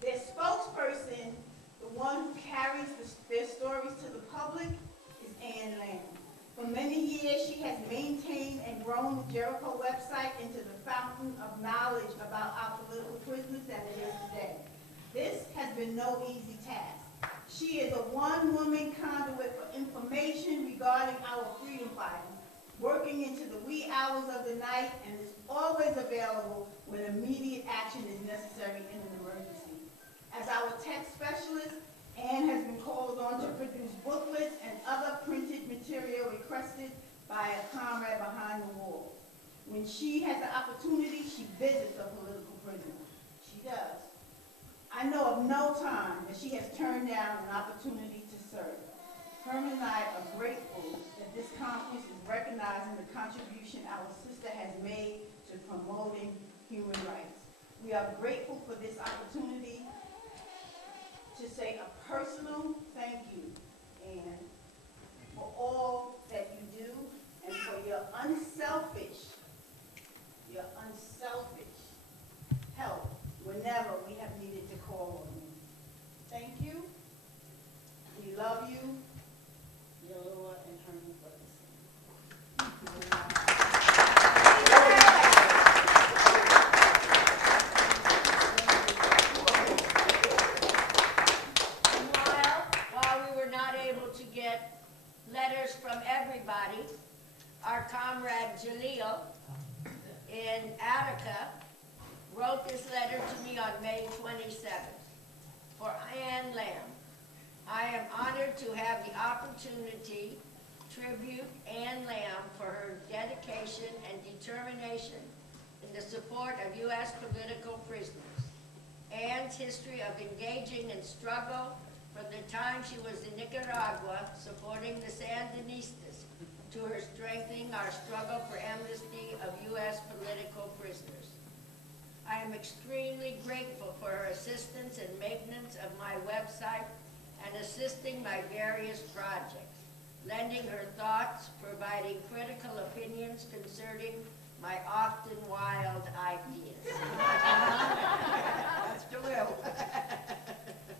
Their spokesperson, the one who carries their stories to the public, is Ann Lamb. For many years, she has maintained and grown the Jericho website into the fountain of knowledge about our political prisoners that it is today. This has been no easy task. She is a one-woman conduit for information regarding our freedom fighters, working into the wee hours of the night, and is always available when immediate action is necessary in an emergency. As our tech specialist, Ann has been called on to produce booklets and other printed material requested by a comrade behind the wall. When she has the opportunity, she visits a political prisoner. She does. I know of no time that she has turned down an opportunity to serve. Herman and I are grateful that this conference is recognizing the contribution our sister has made to promoting human rights. We are grateful for this opportunity to say a personal thank you, Ann, for all that you do and for your unselfish help whenever we have needed to call on you. Thank you. We love you, Yalua and Herman Ferguson. comrade Jaleel in Attica wrote this letter to me on May 27th. For Ann Lamb, I am honored to have the opportunity to tribute Ann Lamb for her dedication and determination in the support of U.S. political prisoners. Ann's history of engaging in struggle from the time she was in Nicaragua supporting the Sandinistas to her strengthening our struggle for amnesty of U.S. political prisoners. I am extremely grateful for her assistance in maintenance of my website and assisting my various projects, lending her thoughts, providing critical opinions concerning my often wild ideas. That's true.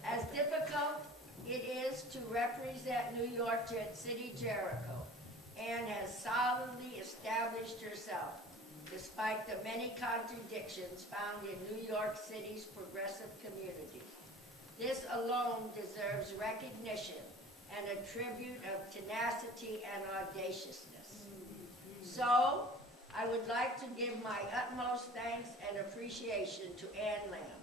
As difficult it is to represent New York City, Jericho, Ann has solidly established herself despite the many contradictions found in New York City's progressive communities. This alone deserves recognition and a tribute of tenacity and audaciousness. So, I would like to give my utmost thanks and appreciation to Ann Lamb.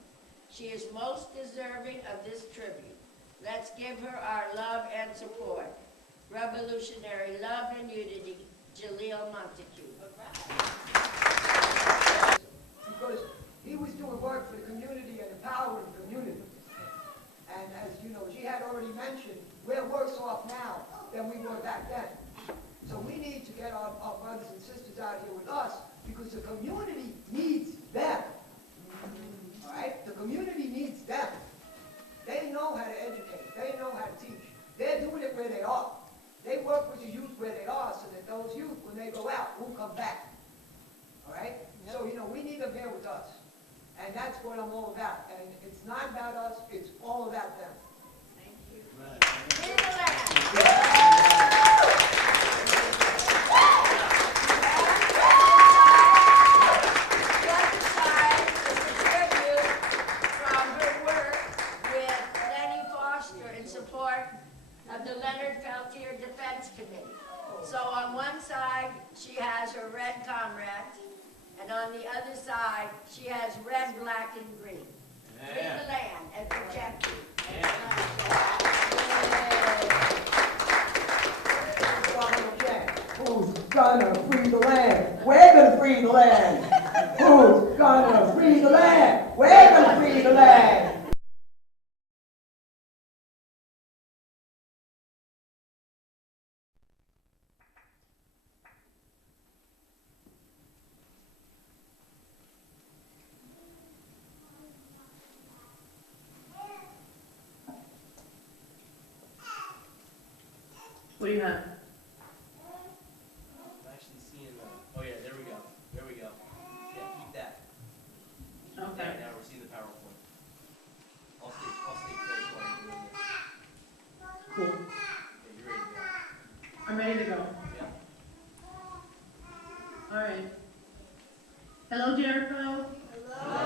She is most deserving of this tribute. Let's give her our love and support. Revolutionary love and unity, Jaleel Montague. Because he was doing work for the community and empowering the community. And as you know, she had already mentioned, we're worse off now than we were back then. So we need to get our brothers and sisters out here with us because the community needs them. All right? The community needs them. They know how to educate. They know how to teach. They're doing it where they are. They work with the youth where they are so that those youth, when they go out, will come back. All right? Yep. So, you know, we need them here with us. And that's what I'm all about. And it's not about us, it's all about them. Thank you. Of the Leonard Peltier Defense Committee. So on one side, she has her red comrade, and on the other side, she has red, black, and green. Free the land and protect it. Who's gonna free the land? We're gonna free the land. Who's gonna free the land? We're gonna free the land. What do you have? I'm actually seeing oh yeah, there we go. There we go. Yeah, keep that. Okay. There, now we're seeing the PowerPoint. I'll stay close while you're doing this. Cool. Okay, you're ready to go. I'm ready to go. Yeah. All right. Hello, Jericho. Hello.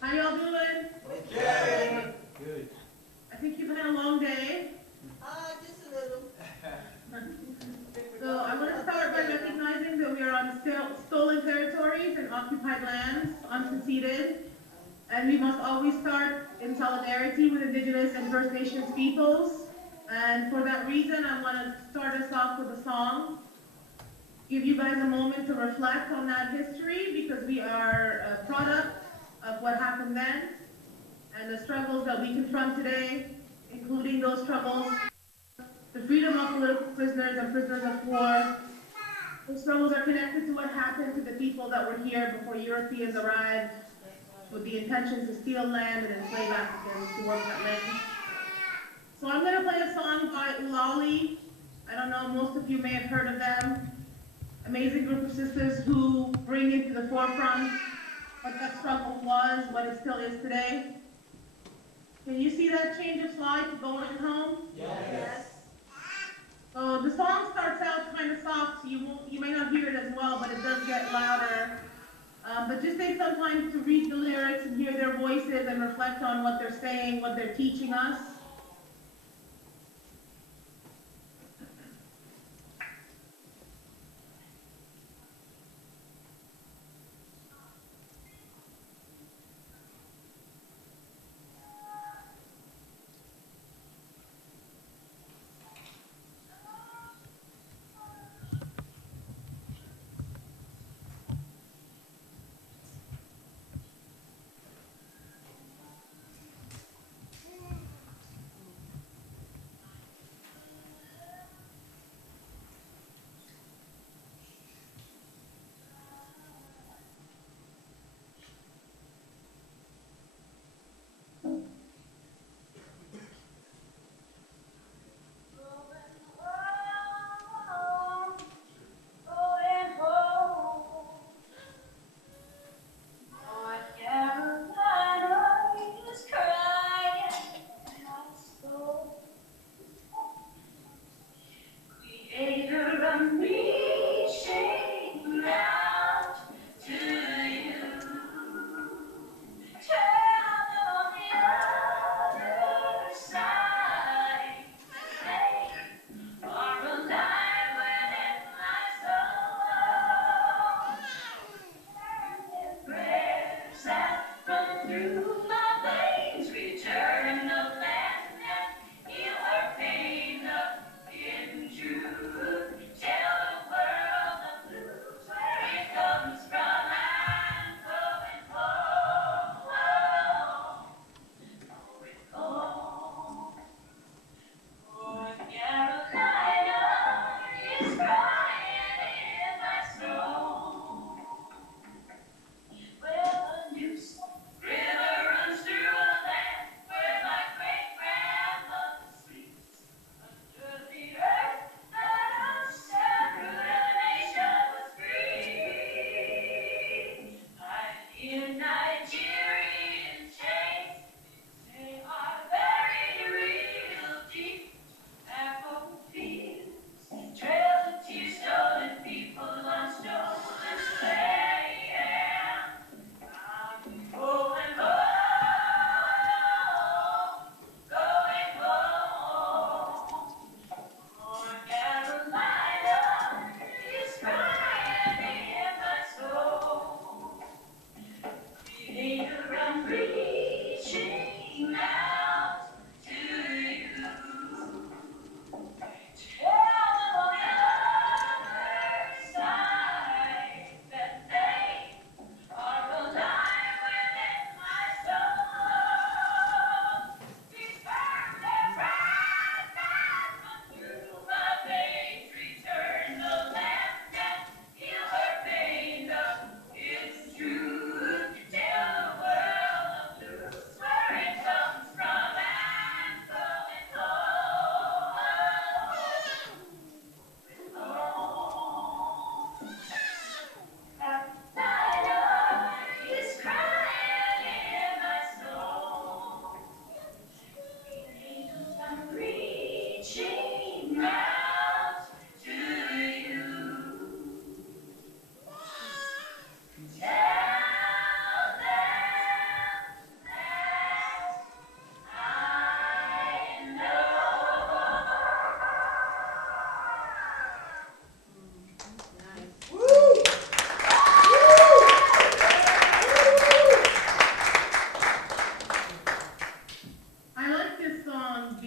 How y'all doing? Okay. Good. I think you've had a long day. Just a little. So I want to start by recognizing that we are on stolen territories and occupied lands, unceded, and we must always start in solidarity with Indigenous and First Nations peoples. And for that reason, I want to start us off with a song. Give you guys a moment to reflect on that history because we are a product of what happened then and the struggles that we confront today, including those struggles, the freedom of political prisoners and prisoners of war. Those struggles are connected to what happened to the people that were here before Europeans arrived with the intention to steal land and enslave Africans to work that land. So I'm going to play a song by Ulali. I don't know, most of you may have heard of them. Amazing group of sisters who bring into the forefront what that struggle was, what it still is today. Can you see that change of slide to go at home? Yes. So the song starts out kind of soft, so you may not hear it as well, but it does get louder. But just take some time to read the lyrics and hear their voices and reflect on what they're saying, what they're teaching us.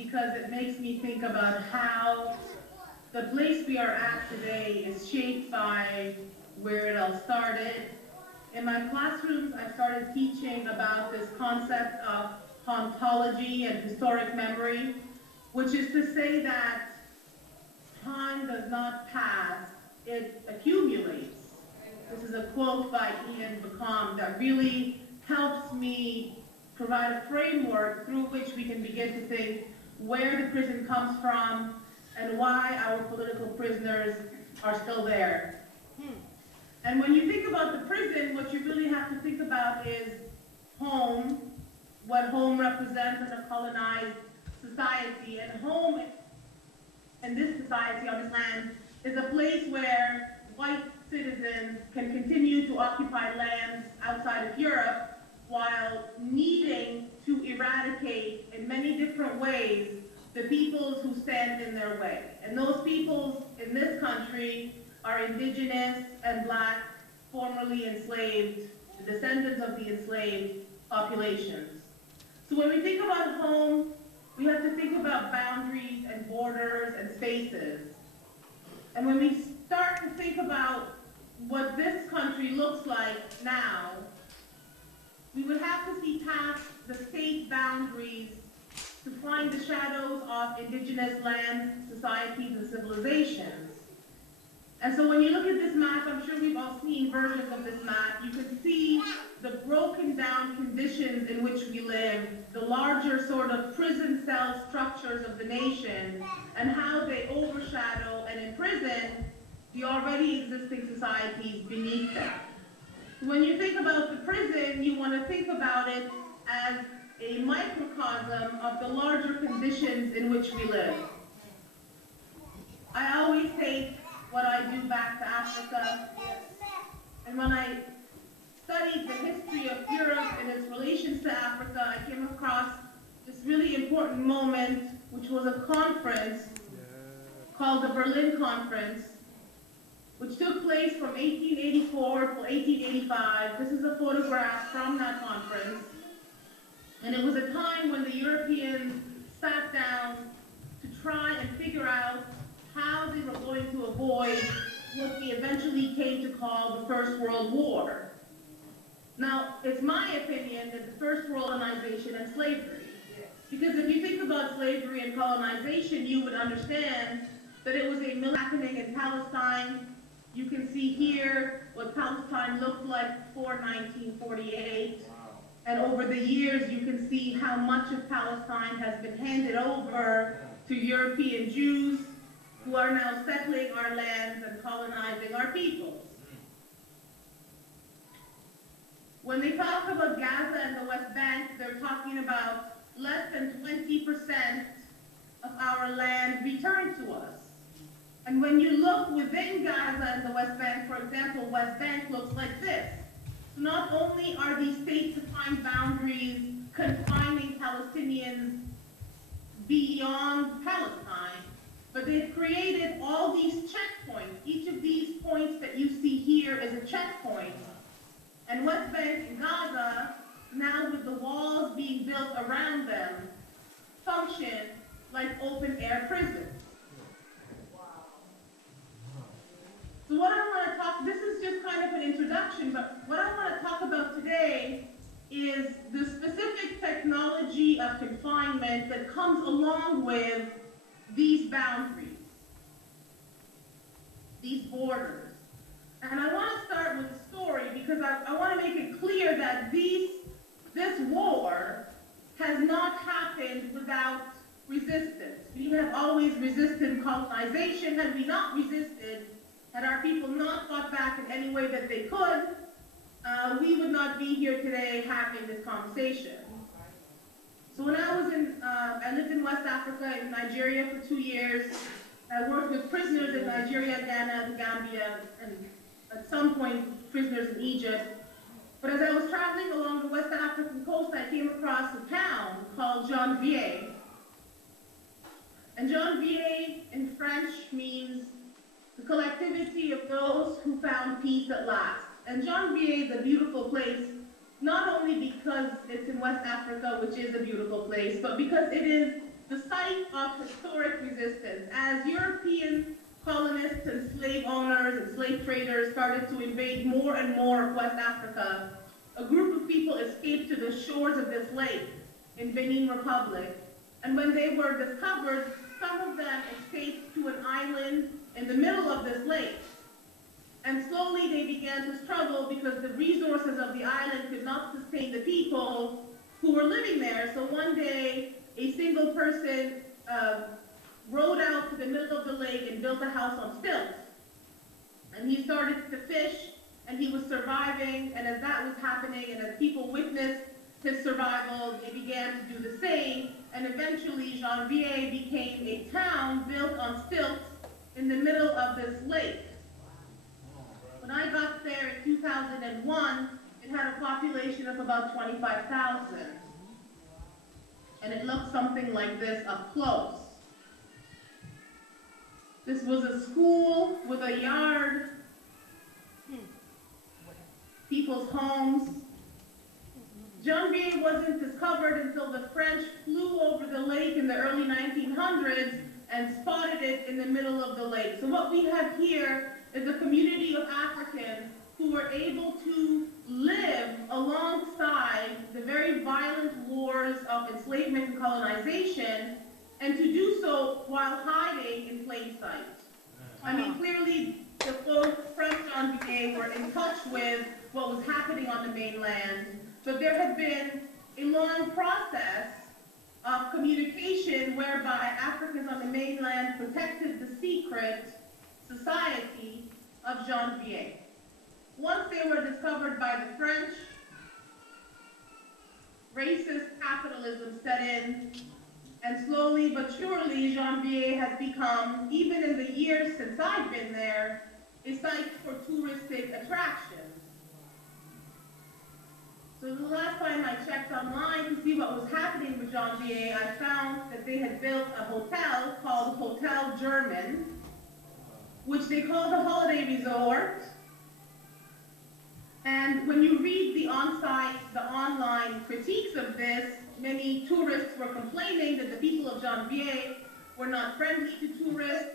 because it makes me think about how the place we are at today is shaped by where it all started. In my classrooms, I started teaching about this concept of hauntology and historic memory, which is to say that time does not pass, it accumulates. This is a quote by Aint that really helps me provide a framework through which we can begin to think where the prison comes from and why our political prisoners are still there. And when you think about the prison, what you really have to think about is home, what home represents in a colonized society. And home in this society, on this land, is a place where white citizens can continue to occupy lands outside of Europe while needing to eradicate in many different ways the peoples who stand in their way. And those peoples in this country are indigenous and black, formerly enslaved, the descendants of the enslaved populations. So when we think about home, we have to think about boundaries and borders and spaces. And when we start to think about what this country looks like now, we would have to see past the state boundaries to find the shadows of indigenous lands, societies, and civilizations. And so when you look at this map, I'm sure we've all seen versions of this map, you can see the broken down conditions in which we live, the larger sort of prison cell structures of the nation, and how they overshadow and imprison the already existing societies beneath them. When you think about the prison, you want to think about it as a microcosm of the larger conditions in which we live. I always take what I do back to Africa, and when I studied the history of Europe and its relations to Africa, I came across this really important moment, which was a conference called the Berlin Conference, which took place from 1884 to 1885. This is a photograph from that conference. And it was a time when the Europeans sat down to try and figure out how they were going to avoid what we eventually came to call the First World War. Now, it's my opinion that the First World colonization and slavery. Because if you think about slavery and colonization, you would understand that it was a military happening in Palestine. You can see here what Palestine looked like before 1948. And over the years, you can see how much of Palestine has been handed over to European Jews who are now settling our lands and colonizing our peoples. When they talk about Gaza and the West Bank, they're talking about less than 20% of our land returned to us. And when you look within Gaza and the West Bank, for example, West Bank looks like this. So not only are these state-defined boundaries confining Palestinians beyond Palestine, but they've created all these checkpoints. Each of these points that you see here is a checkpoint. And West Bank and Gaza, now with the walls being built around them, function like open-air prisons. So what I want to talk, this is just kind of an introduction, but what I want to talk about today is the specific technology of confinement that comes along with these boundaries, these borders. And I want to start with a story because I want to make it clear that this war has not happened without resistance. We have always resisted colonization. Had we not resisted, had our people not fought back in any way that they could, we would not be here today having this conversation. So when I lived in West Africa, in Nigeria for 2 years. I worked with prisoners in Nigeria, Ghana, the Gambia, and at some point prisoners in Egypt. But as I was traveling along the West African coast, I came across a town called Janvier. And Janvier in French means the collectivity of those who found peace at last. And Janvier is a beautiful place, not only because it's in West Africa, which is a beautiful place, but because it is the site of historic resistance. As European colonists and slave owners and slave traders started to invade more and more of West Africa, a group of people escaped to the shores of this lake in Benin Republic. And when they were discovered, some of them escaped to an island in the middle of this lake. And slowly they began to struggle because the resources of the island could not sustain the people who were living there. So one day, a single person rowed out to the middle of the lake and built a house on stilts. And he started to fish, and he was surviving, and as that was happening, and as people witnessed his survival, they began to do the same, and eventually Janvier became a town built on stilts in the middle of this lake. When I got there in 2001, it had a population of about 25,000. And it looked something like this up close. This was a school with a yard, people's homes. Janvier wasn't discovered until the French flew over the lake in the early 1900s and spotted it in the middle of the lake. So what we have here is a community of Africans who were able to live alongside the very violent wars of enslavement and colonization, and to do so while hiding in plain sight. I mean, clearly the folks from Janvier were in touch with what was happening on the mainland, but there had been a long process of communication whereby Africans on the mainland protected the secret society of Janvier. Once they were discovered by the French, racist capitalism set in, and slowly but surely Janvier has become, even in the years since I've been there, a site for touristic attractions. So the last time I checked online to see what was happening with Janvier, I found that they had built a hotel called Hotel German, which they called a holiday resort. And when you read the online critiques of this, many tourists were complaining that the people of Janvier were not friendly to tourists,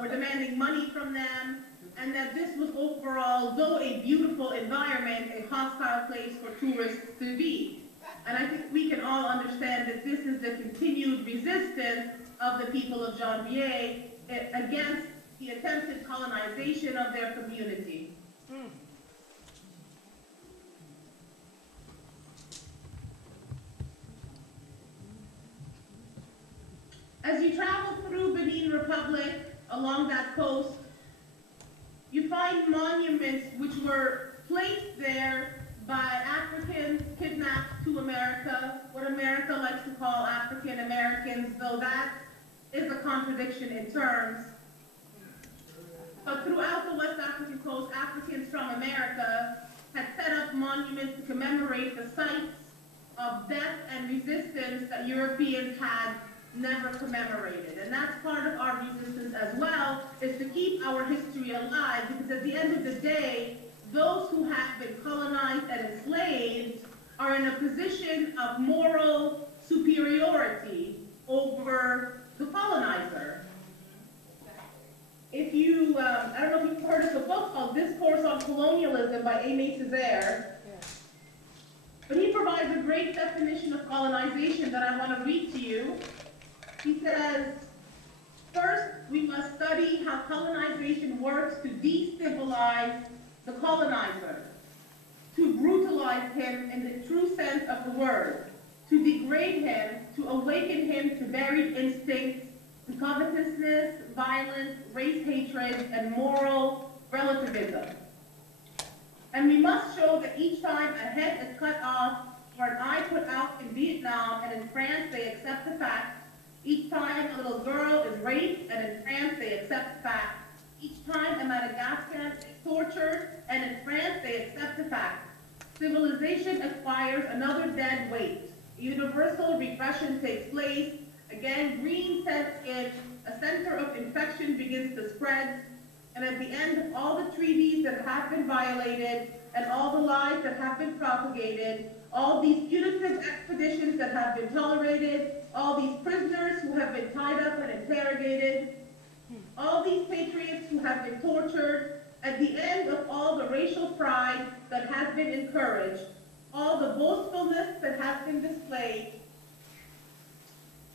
were demanding money from them, and that this was overall, though a beautiful environment, a hostile place for tourists to be. And I think we can all understand that this is the continued resistance of the people of Janvier against the attempted colonization of their community. As you travel through Benin Republic along that coast, you find monuments which were placed there by Africans kidnapped to America, what America likes to call African Americans, though that is a contradiction in terms. But throughout the West African coast, Africans from America had set up monuments to commemorate the sites of death and resistance that Europeans had never commemorated. And that's part of our resistance as well, is to keep our history alive, because at the end of the day, those who have been colonized and enslaved are in a position of moral superiority over the colonizer. If you, I don't know if you've heard of a book called Discourse on Colonialism by Aint, but he provides a great definition of colonization that I want to read to you. He says, first, we must study how colonization works to destabilize the colonizer, to brutalize him in the true sense of the word, to degrade him, to awaken him to buried instincts, to covetousness, violence, race hatred, and moral relativism. And we must show that each time a head is cut off or an eye put out in Vietnam and in France they accept the fact. Each time a little girl is raped, and in France they accept the fact. Each time a Madagascan is tortured, and in France they accept the fact. Civilization acquires another dead weight. Universal repression takes place. Again, green sets in, a center of infection begins to spread, and at the end of all the treaties that have been violated and all the lies that have been propagated, all these punitive expeditions that have been tolerated, all these prisoners who have been tied up and interrogated, all these patriots who have been tortured, at the end of all the racial pride that has been encouraged, all the boastfulness that has been displayed,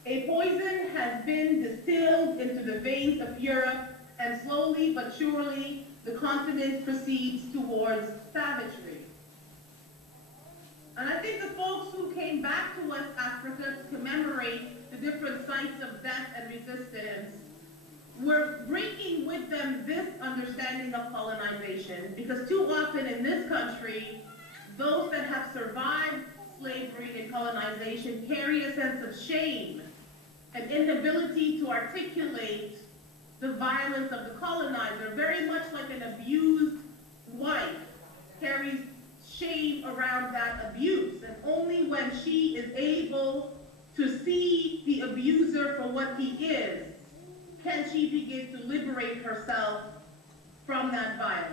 a poison has been distilled into the veins of Europe, and slowly but surely the continent proceeds towards savagery. And I think the folks who came back to West Africa to commemorate the different sites of death and resistance were bringing with them this understanding of colonization, because too often in this country, those that have survived slavery and colonization carry a sense of shame, an inability to articulate the violence of the colonizer, very much like an abused wife carries shame around that abuse. And only when she is able to see the abuser for what he is, can she begin to liberate herself from that violence.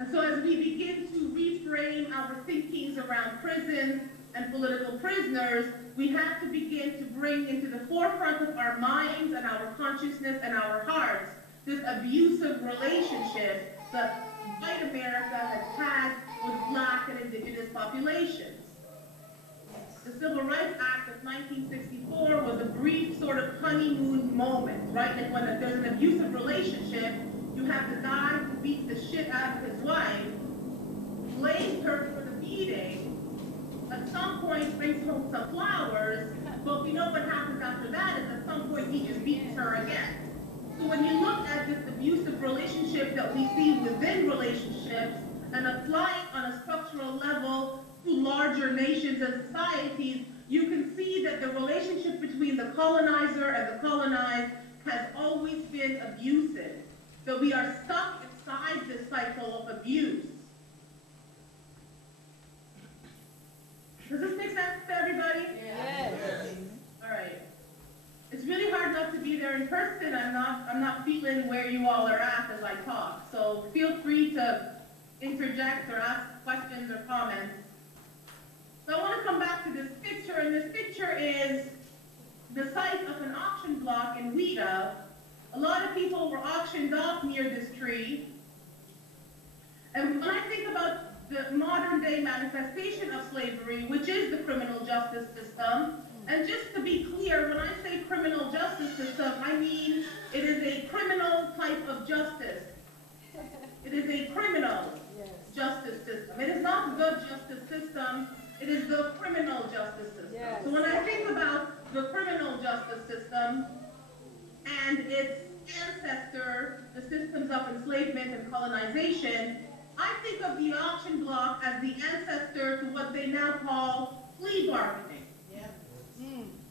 And so as we begin to reframe our thinkings around prisons and political prisoners, we have to begin to bring into the forefront of our minds and our consciousness and our hearts this abusive relationship that white America has had with Black and Indigenous populations. The Civil Rights Act of 1964 was a brief sort of honeymoon moment, right? Like when there's an abusive relationship, you have the guy who beats the shit out of his wife, blames her for the beating, at some point brings home some flowers, but we know what happens after that is at some point he just beats her again. So when you look at this abusive relationship that we see within relationships and apply it on a structural level to larger nations and societies, you can see that the relationship between the colonizer and the colonized has always been abusive. That we are stuck inside this cycle of abuse. Does this make sense to everybody? Yes. All right. It's really hard not to be there in person. I'm not feeling where you all are at as I talk. So feel free to interject or ask questions or comments. So I want to come back to this picture, and this picture is the site of an auction block in Ouida. A lot of people were auctioned off near this tree. And when I think about the modern day manifestation of slavery, which is the criminal justice system, and just to be clear, when I say criminal justice system, I mean it is a criminal type of justice. It is a criminal justice system. It is not the justice system, it is the criminal justice system. Yes. So when I think about the criminal justice system and its ancestor, the systems of enslavement and colonization, I think of the auction block as the ancestor to what they now call plea bargaining. Yeah.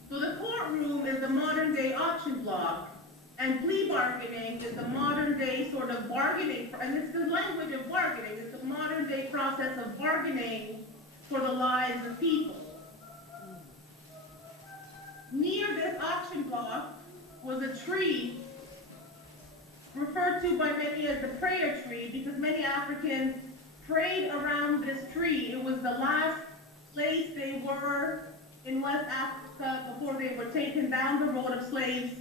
So the courtroom is the modern day auction block, and plea bargaining is the modern day sort of bargaining, and it's the language of bargaining, it's the modern day process of bargaining for the lives of people. Near this auction block was a tree referred to by many as the prayer tree, because many Africans prayed around this tree. It was the last place they were in West Africa before they were taken down the road of slaves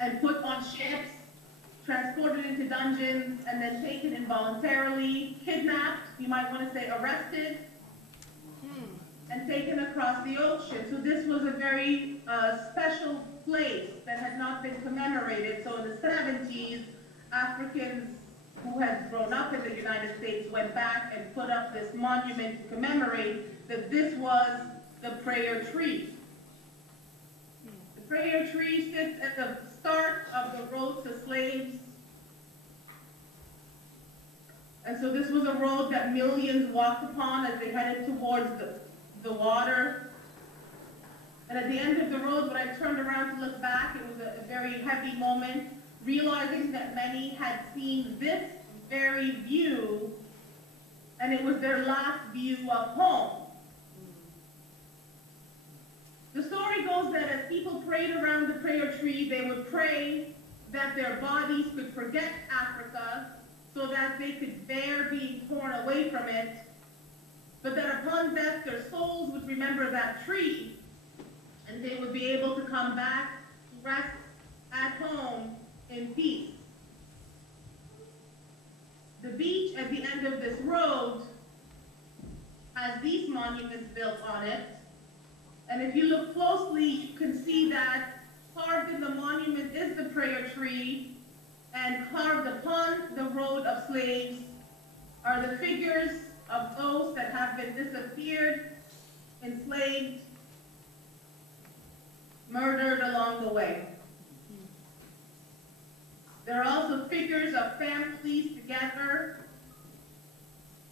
and put on ships, transported into dungeons, and then taken involuntarily, kidnapped, you might want to say arrested, and taken across the ocean. So this was a very special place that had not been commemorated. So in the 70s, Africans who had grown up in the United States went back and put up this monument to commemorate that this was the prayer tree. The prayer tree sits at the start of the road to slaves. And so this was a road that millions walked upon as they headed towards the water. And at the end of the road, when I turned around to look back, it was a very heavy moment, realizing that many had seen this very view, and it was their last view of home. The story goes that as people prayed around the prayer tree, they would pray that their bodies could forget Africa so that they could bear being torn away from it, but that upon death their souls would remember that tree, and they would be able to come back to rest at home in peace. The beach at the end of this road has these monuments built on it, and if you look closely, you can see that carved in the monument is the prayer tree, and carved upon the road of slaves are the figures of those that have been disappeared, enslaved, murdered along the way. There are also figures of families together,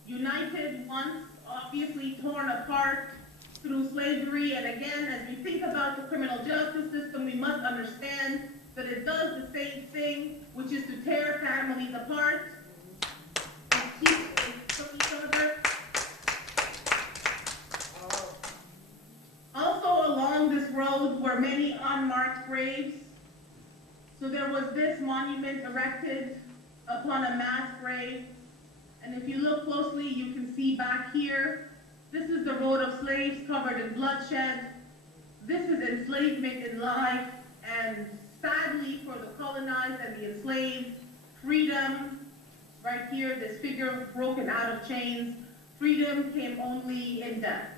united once, obviously torn apart through slavery. And again, as we think about the criminal justice system, we must understand that it does the same thing, which is to tear families apart and keep them from each other. Also along this road were many unmarked graves. So there was this monument erected upon a mass grave. And if you look closely, you can see back here, this is the road of slaves covered in bloodshed. This is enslavement in life, and sadly for the colonized and the enslaved, freedom, right here, this figure broken out of chains, freedom came only in death.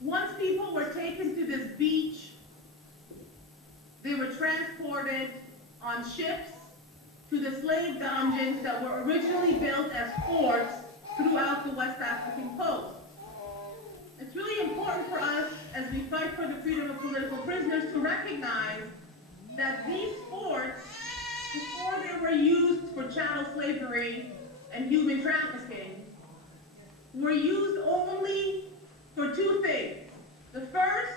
Once people were taken to this beach, they were transported on ships to the slave dungeons that were originally built as forts throughout the West African coast. It's really important for us, as we fight for the freedom of political prisoners, to recognize that these forts, before they were used for chattel slavery and human trafficking, were used only for two things. The first,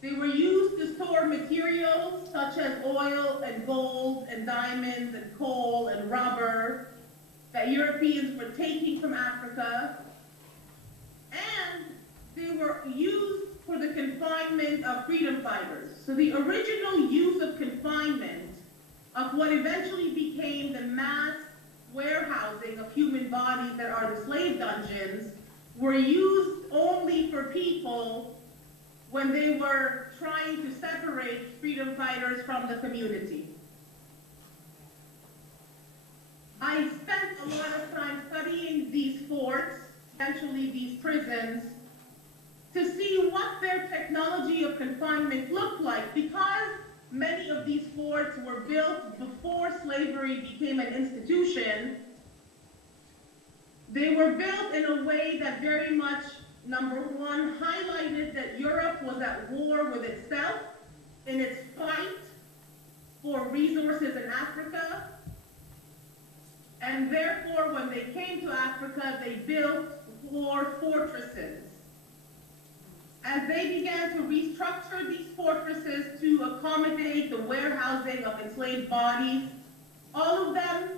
they were used to store materials such as oil and gold and diamonds and coal and rubber that Europeans were taking from Africa, and they were used for the confinement of freedom fighters. So the original use of confinement of what eventually became the mass warehousing of human bodies that are the slave dungeons were used only for people when they were trying to separate freedom fighters from the community. I spent a lot of time studying these forts, essentially these prisons, to see what their technology of confinement looked like, because many of these forts were built before slavery became an institution. They were built in a way that very much, number one, highlighted that Europe was at war with itself in its fight for resources in Africa. And therefore, when they came to Africa, they built war fortresses. As they began to restructure these fortresses to accommodate the warehousing of enslaved bodies, all of them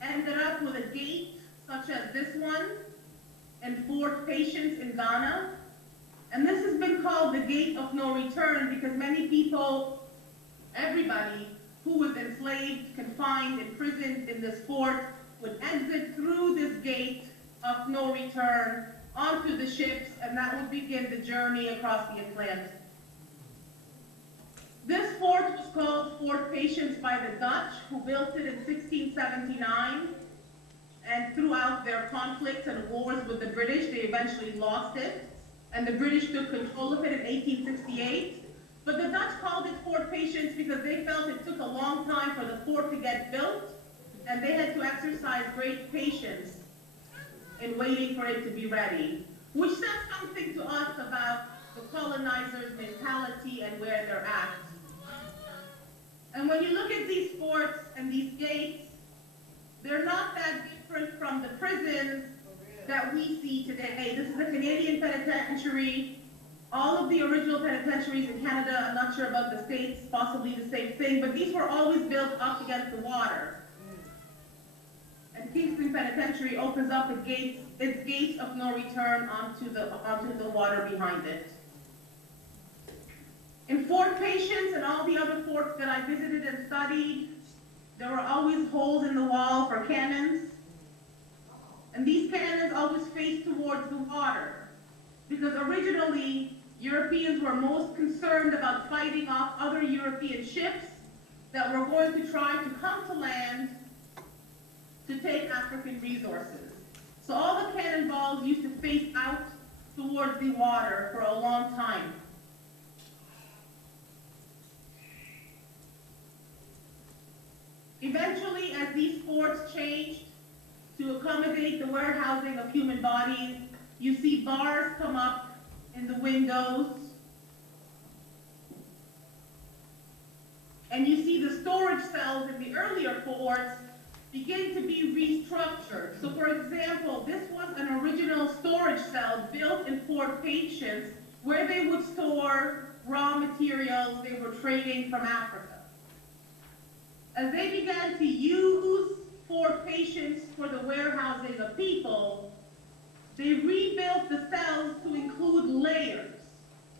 ended up with a gate such as this one in Fort Patience in Ghana. And this has been called the Gate of No Return because many people, everybody who was enslaved, confined, imprisoned in this fort would exit through this gate of no return onto the ships, and that would begin the journey across the Atlantic. This fort was called Fort Patience by the Dutch, who built it in 1679. And throughout their conflicts and wars with the British, they eventually lost it. And the British took control of it in 1868. But the Dutch called it Fort Patience because they felt it took a long time for the fort to get built, and they had to exercise great patience in waiting for it to be ready, which says something to us about the colonizers' mentality and where they're at. And when you look at these forts and these gates, they're not that different from the prisons that we see today. This is a Canadian penitentiary. All of the original penitentiaries in Canada, I'm not sure about the States, possibly the same thing, but these were always built up against the water. And Kingston Penitentiary opens up the gates its gates of no return onto the water behind it. In Fort Patience and all the other forts that I visited and studied, there were always holes in the wall for cannons. And these cannons always faced towards the water, because originally Europeans were most concerned about fighting off other European ships that were going to try to come to land to take African resources. So all the cannonballs used to face out towards the water for a long time. Eventually, as these forts changed to accommodate the warehousing of human bodies, you see bars come up in the windows, and you see the storage cells in the earlier forts begin to be restructured. So for example, this was an original storage cell built in Fort Patience where they would store raw materials they were trading from Africa. As they began to use Fort Patience for the warehousing of people, they rebuilt the cells to include layers.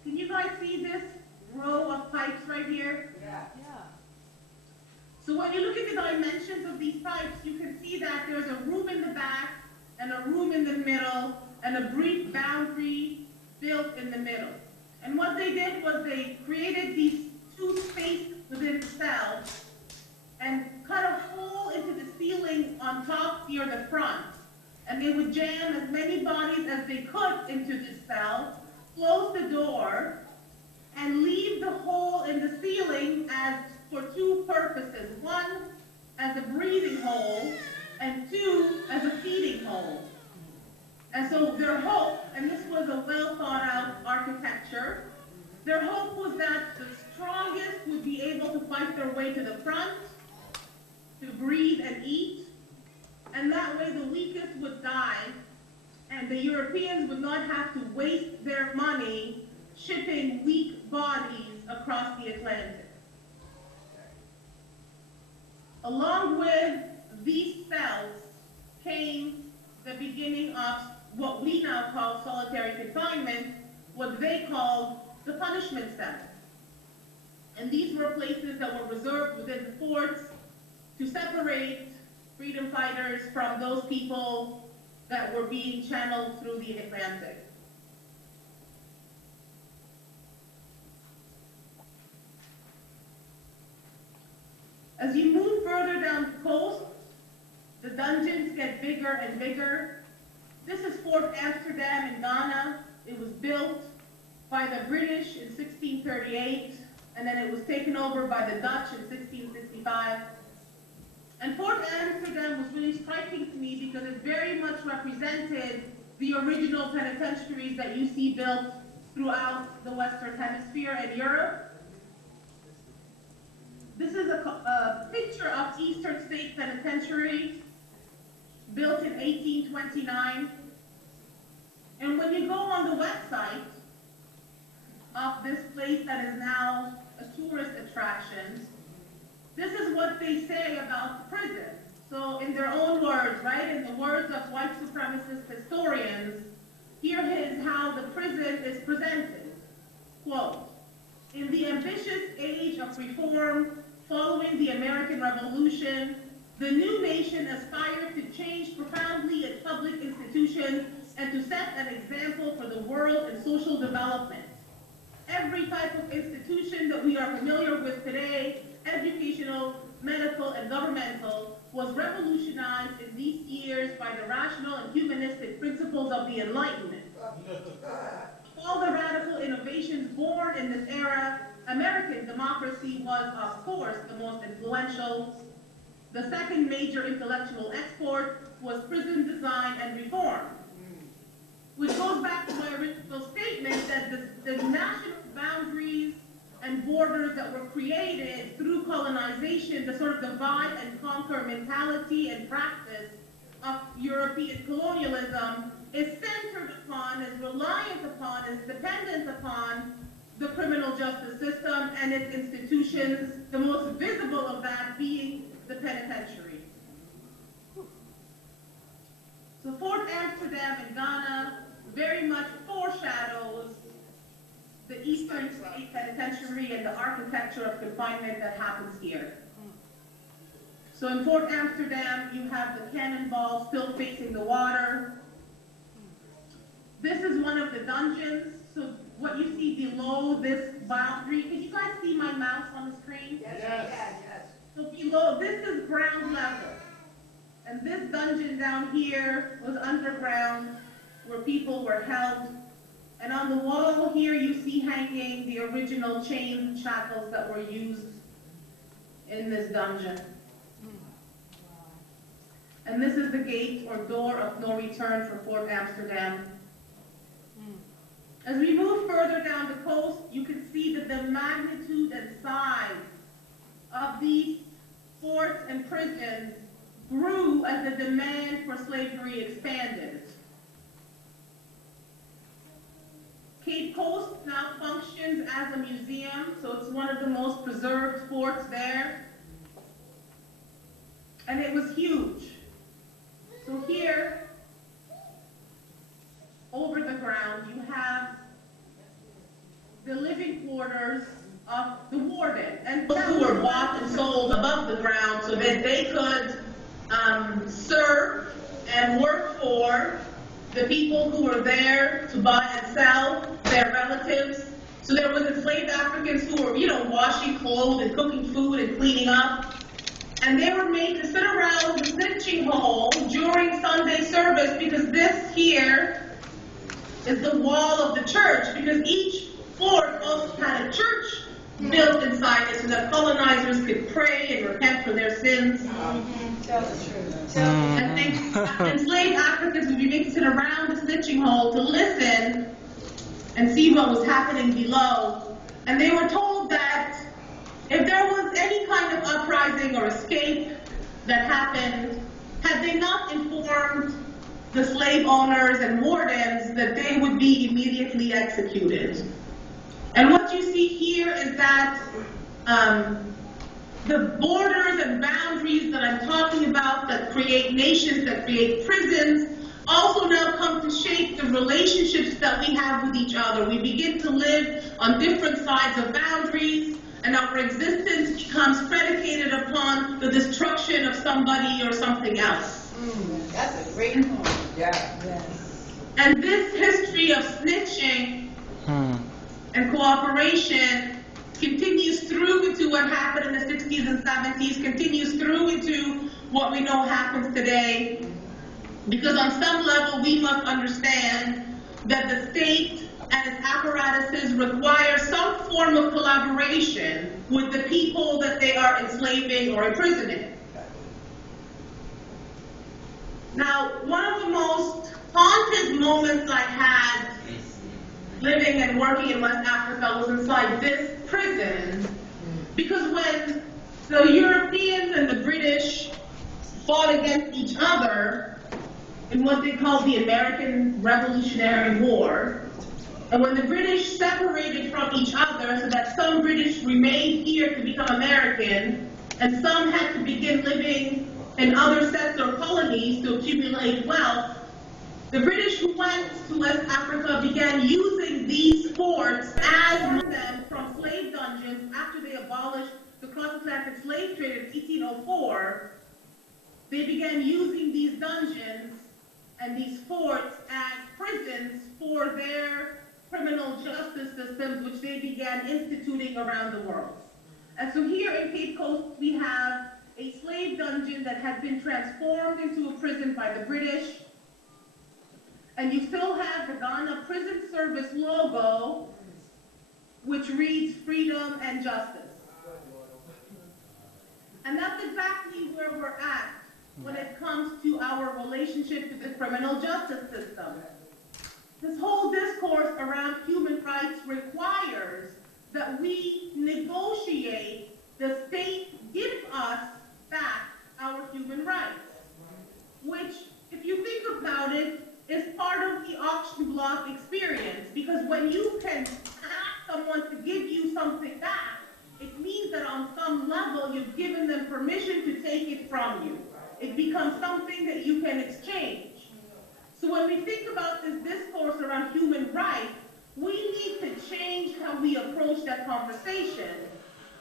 Can you guys see this row of pipes right here? Yeah. So when you look at the dimensions of these pipes, you can see that there's a room in the back and a room in the middle and a brief boundary built in the middle. And what they did was they created these two spaces within the cell and cut a hole into the ceiling on top near the front. And they would jam as many bodies as they could into this cell, close the door, and leave the hole in the ceiling as for two purposes. One, as a breathing hole, and two, as a feeding hole. And so their hope, and this was a well thought out architecture, their hope was that the strongest would be able to fight their way to the front, to breathe and eat, and that way the weakest would die, and the Europeans would not have to waste their money shipping weak bodies across the Atlantic. Along with these cells came the beginning of what we now call solitary confinement, what they called the punishment cell. And these were places that were reserved within the forts to separate freedom fighters from those people that were being channeled through the Atlantic. As you move further down the coast, the dungeons get bigger and bigger. This is Fort Amsterdam in Ghana. It was built by the British in 1638, and then it was taken over by the Dutch in 1665. And Fort Amsterdam was really striking to me because it very much represented the original penitentiaries that you see built throughout the Western Hemisphere and Europe. This is a picture of Eastern State Penitentiary, built in 1829. And when you go on the website of this place that is now a tourist attraction, this is what they say about the prison. So in their own words, right, in the words of white supremacist historians, here is how the prison is presented. Quote, "In the ambitious age of reform following the American Revolution, the new nation aspired to change profoundly its public institutions and to set an example for the world in social development. Every type of institution that we are familiar with today, educational, medical, and governmental, was revolutionized in these years by the rational and humanistic principles of the Enlightenment. All the radical innovations born in this era, American democracy was, of course, the most influential. The second major intellectual export was prison design and reform," which goes back to my original statement that the national boundaries and borders that were created through colonization, the sort of divide and conquer mentality and practice of European colonialism, is centered upon, is reliant upon, is dependent upon the criminal justice system and its institutions, the most visible of that being the penitentiary. So Fort Amsterdam in Ghana very much foreshadows the Eastern State Penitentiary and the architecture of confinement that happens here. So in Fort Amsterdam, you have the cannonball still facing the water. This is one of the dungeons. So what you see below this boundary, can you guys see my mouse on the screen? Yes. So below, this is ground level. And this dungeon down here was underground where people were held. And on the wall here, you see hanging the original chains and shackles that were used in this dungeon. And this is the gate or door of no return for Fort Amsterdam. As we move further down the coast, you can see that the magnitude and size of these forts and prisons grew as the demand for slavery expanded. Cape Coast now functions as a museum, so it's one of the most preserved forts there. And it was huge. So here, over the ground, you have the living quarters of the warden. And those who were bought and sold above the ground so that they could serve and work for the people who were there to buy and sell their relatives. So there was enslaved Africans who were, washing clothes and cooking food and cleaning up. And they were made to sit around the snitching hole during Sunday service, because this here is the wall of the church, because each fort also had a church built inside it so that colonizers could pray and repent for their sins. Tell the truth. And enslaved Africans would be made to sit around the snitching hole to listen and see what was happening below. And they were told that if there was any kind of uprising or escape that happened, had they not informed the slave owners and wardens, that they would be immediately executed. And what you see here is that the borders and boundaries that I'm talking about that create nations, that create prisons, also now come to shape the relationships that we have with each other. We begin to live on different sides of boundaries, and our existence becomes predicated upon the destruction of somebody or something else. That's a great point. Yes. And this history of snitching and cooperation continues through into what happened in the 60s and 70s, continues through into what we know happens today. Because on some level, we must understand that the state and its apparatuses require some form of collaboration with the people that they are enslaving or imprisoning. Now, one of the most haunted moments I had living and working in West Africa was inside this prison, because when the Europeans and the British fought against each other in what they called the American Revolutionary War, and when the British separated from each other so that some British remained here to become American, and some had to begin living in other sets or colonies to accumulate wealth, the British who went to West Africa began using these forts as them from slave dungeons after they abolished the cross-Atlantic slave trade in 1804. They began using these dungeons and these forts as prisons for their criminal justice systems, which they began instituting around the world. And so here in Cape Coast, we have a slave dungeon that had been transformed into a prison by the British. And you still have the Ghana Prison Service logo, which reads freedom and justice. And that's exactly where we're at when it comes to our relationship to the criminal justice system. This whole discourse around human rights requires that we negotiate the state give us back our human rights, which, if you think about it, is part of the auction block experience, because when you can ask someone to give you something back, it means that on some level you've given them permission to take it from you. It becomes something that you can exchange. So when we think about this discourse around human rights, we need to change how we approach that conversation.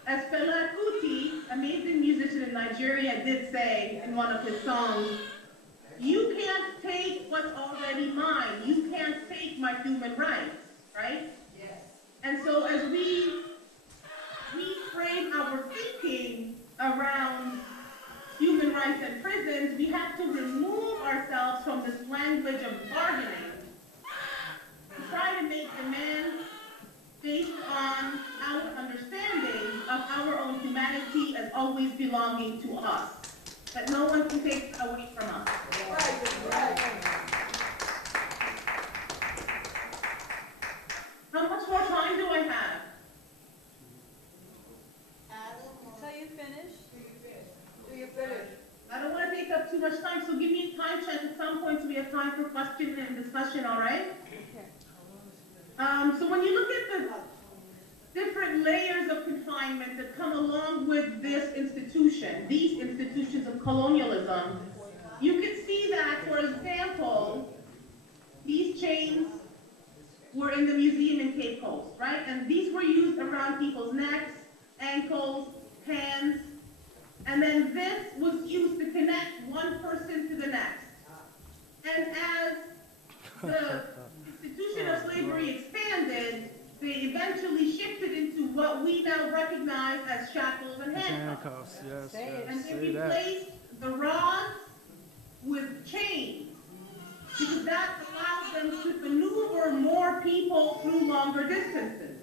As Fela Kuti, amazing musician in Nigeria, did say in one of his songs, you can't take what's already mine. You can't take my human rights, right? Yes. And so as we reframe our thinking around human rights and prisons, we have to remove ourselves from this language of bargaining and try to make demands based on our understanding of our own humanity as always belonging to us, that no one can take away from us. Right. How much more time do I have? Until you finish. Do you finish? I don't want to take up too much time, so give me a time check at some point so we have time for question and discussion, all right? So when you look at the different layers of confinement that come along with this institution, these institutions of colonialism, you can see that, for example, these chains were in the museum in Cape Coast, right? And these were used around people's necks, ankles, hands, and then this was used to connect one person to the next. And as the institution of slavery expanded, they eventually shifted into what we now recognize as shackles and handcuffs. Yes, And they replaced the rods with chains, because that allows them to maneuver more people through longer distances.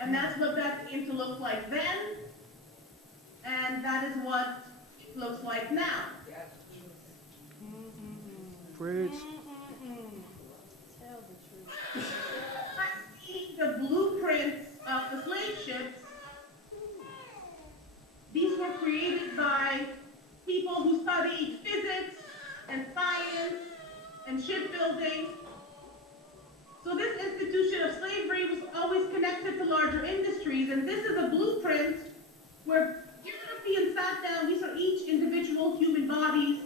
And that's what that came to look like then, and that is what it looks like now. Preach. Tell the truth. I see the blueprints of the slave ships. These were created by people who studied physics and science and shipbuilding. So this institution of slavery was always connected to larger industries, and this is a blueprint where Europeans sat down. These are each individual human bodies.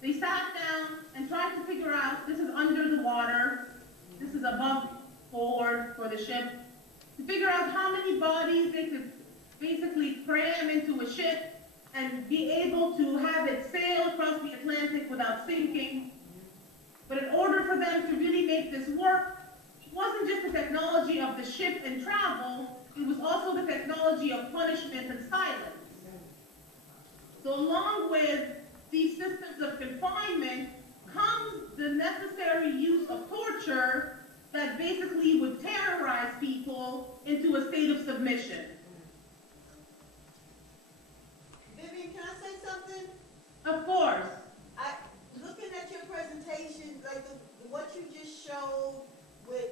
They sat down and tried to figure out, this is under the water, this is above board for the ship, to figure out how many bodies they could basically cram into a ship and be able to have it sail across the Atlantic without sinking. But in order for them to really make this work, it wasn't just the technology of the ship and travel, it was also the technology of punishment and silence. So along with these systems of confinement comes the necessary use of torture that basically would terrorize people into a state of submission. Vivian, can I say something? Of course. Looking at your presentation, like what you just showed with,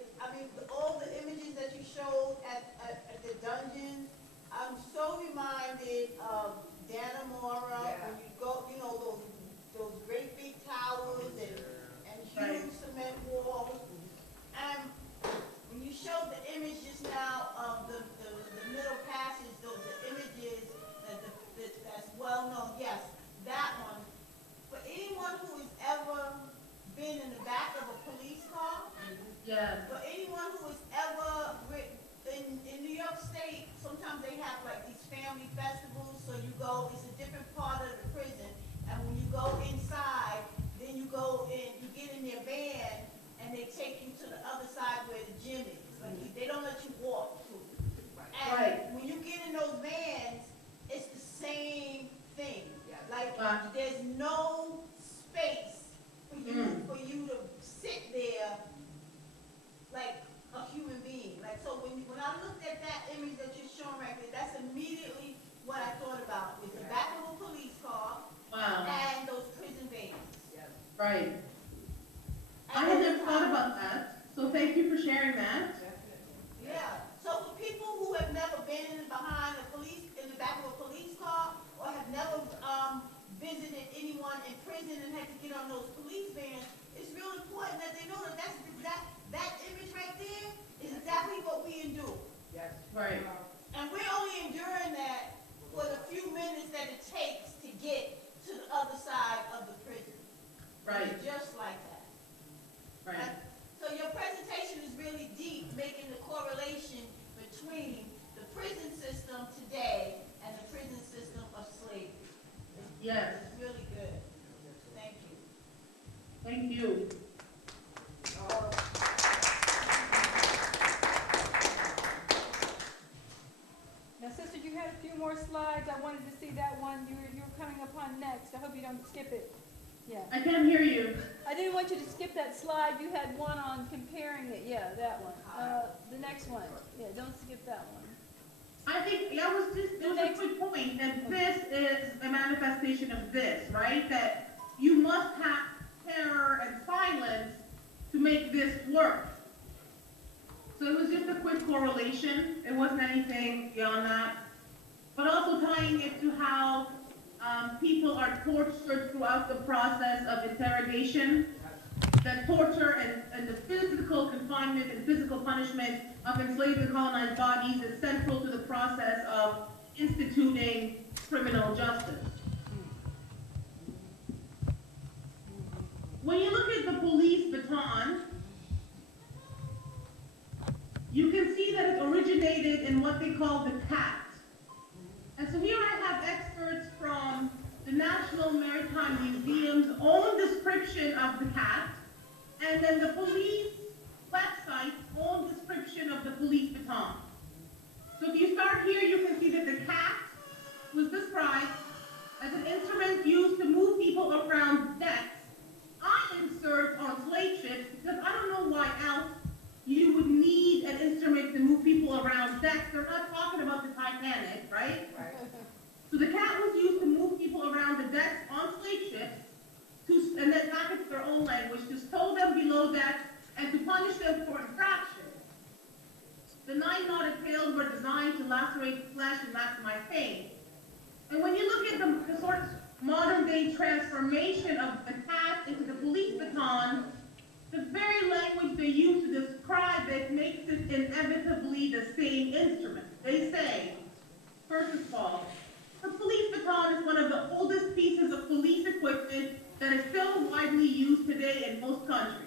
all the images that you showed at the dungeon, I'm so reminded of Dannemora, when you go, those great big towers and huge cement walls. And when you showed the image just now of the middle passage, those are images that's well known. Yes, that one. For anyone who has ever been in the back of a police car, Yes. for anyone who has ever in New York State, sometimes they have like these family festivals. So you go, it's a different part of the prison, and when you go inside, then you go in, you get in their van, and they take you to the other side where the gym is. Like they don't let you walk through. And Right. when you get in those vans, it's the same thing. Like Right. there's no space for you to sit there like a human being. Like so when I looked at that image that you're showing right there, that's immediately what I thought about, with the back of a police car Wow. and those prison vans. Right. I And had then never thought about that, so thank you for sharing that. yeah. So for people who have never been in the back of a police car, or have never visited anyone in prison and had to get on those police vans, it's real important that they know that that image right there is exactly what we endure. Yes. Right. And we're only enduring that for the few minutes that it takes to get to the other you. Now, sister, you had a few more slides. I wanted to see that one you were coming upon next. I hope you don't skip it. Yeah. I can't hear you. I didn't want you to skip that slide. You had one on comparing it. Yeah, that one. The next one. Yeah, don't skip that one. I think that was just, it was a quick point, that this is a manifestation of this, right? That you must have terror and silence to make this work. So it was just a quick correlation. It wasn't anything beyond that. But also tying it to how people are tortured throughout the process of interrogation. That torture and the physical confinement and physical punishment of enslaved and colonized bodies is central to the process of instituting criminal justice. When you look at the police baton, you can see that it originated in what they call the CAT. And so here I have experts from the National Maritime Museum's own description of the CAT, and then the police website's own description of the police baton. So if you start here, you can see that the CAT was described as an instrument used to move people around decks. I insert on slave ships because I don't know why else you would need an instrument to move people around decks. They're not talking about the Titanic, right? So the CAT was used to move people around the decks on slave ships, and then back into their own language, to stow them below decks and to punish them for infractions. The 9 knotted tails were designed to lacerate flesh and maximize pain. And when you look at the sort of modern day transformation of the CAT into the police baton, the very language they use to describe it makes it inevitably the same instrument. They say, first of all, the police baton is one of the oldest pieces of police equipment that is still widely used today in most countries.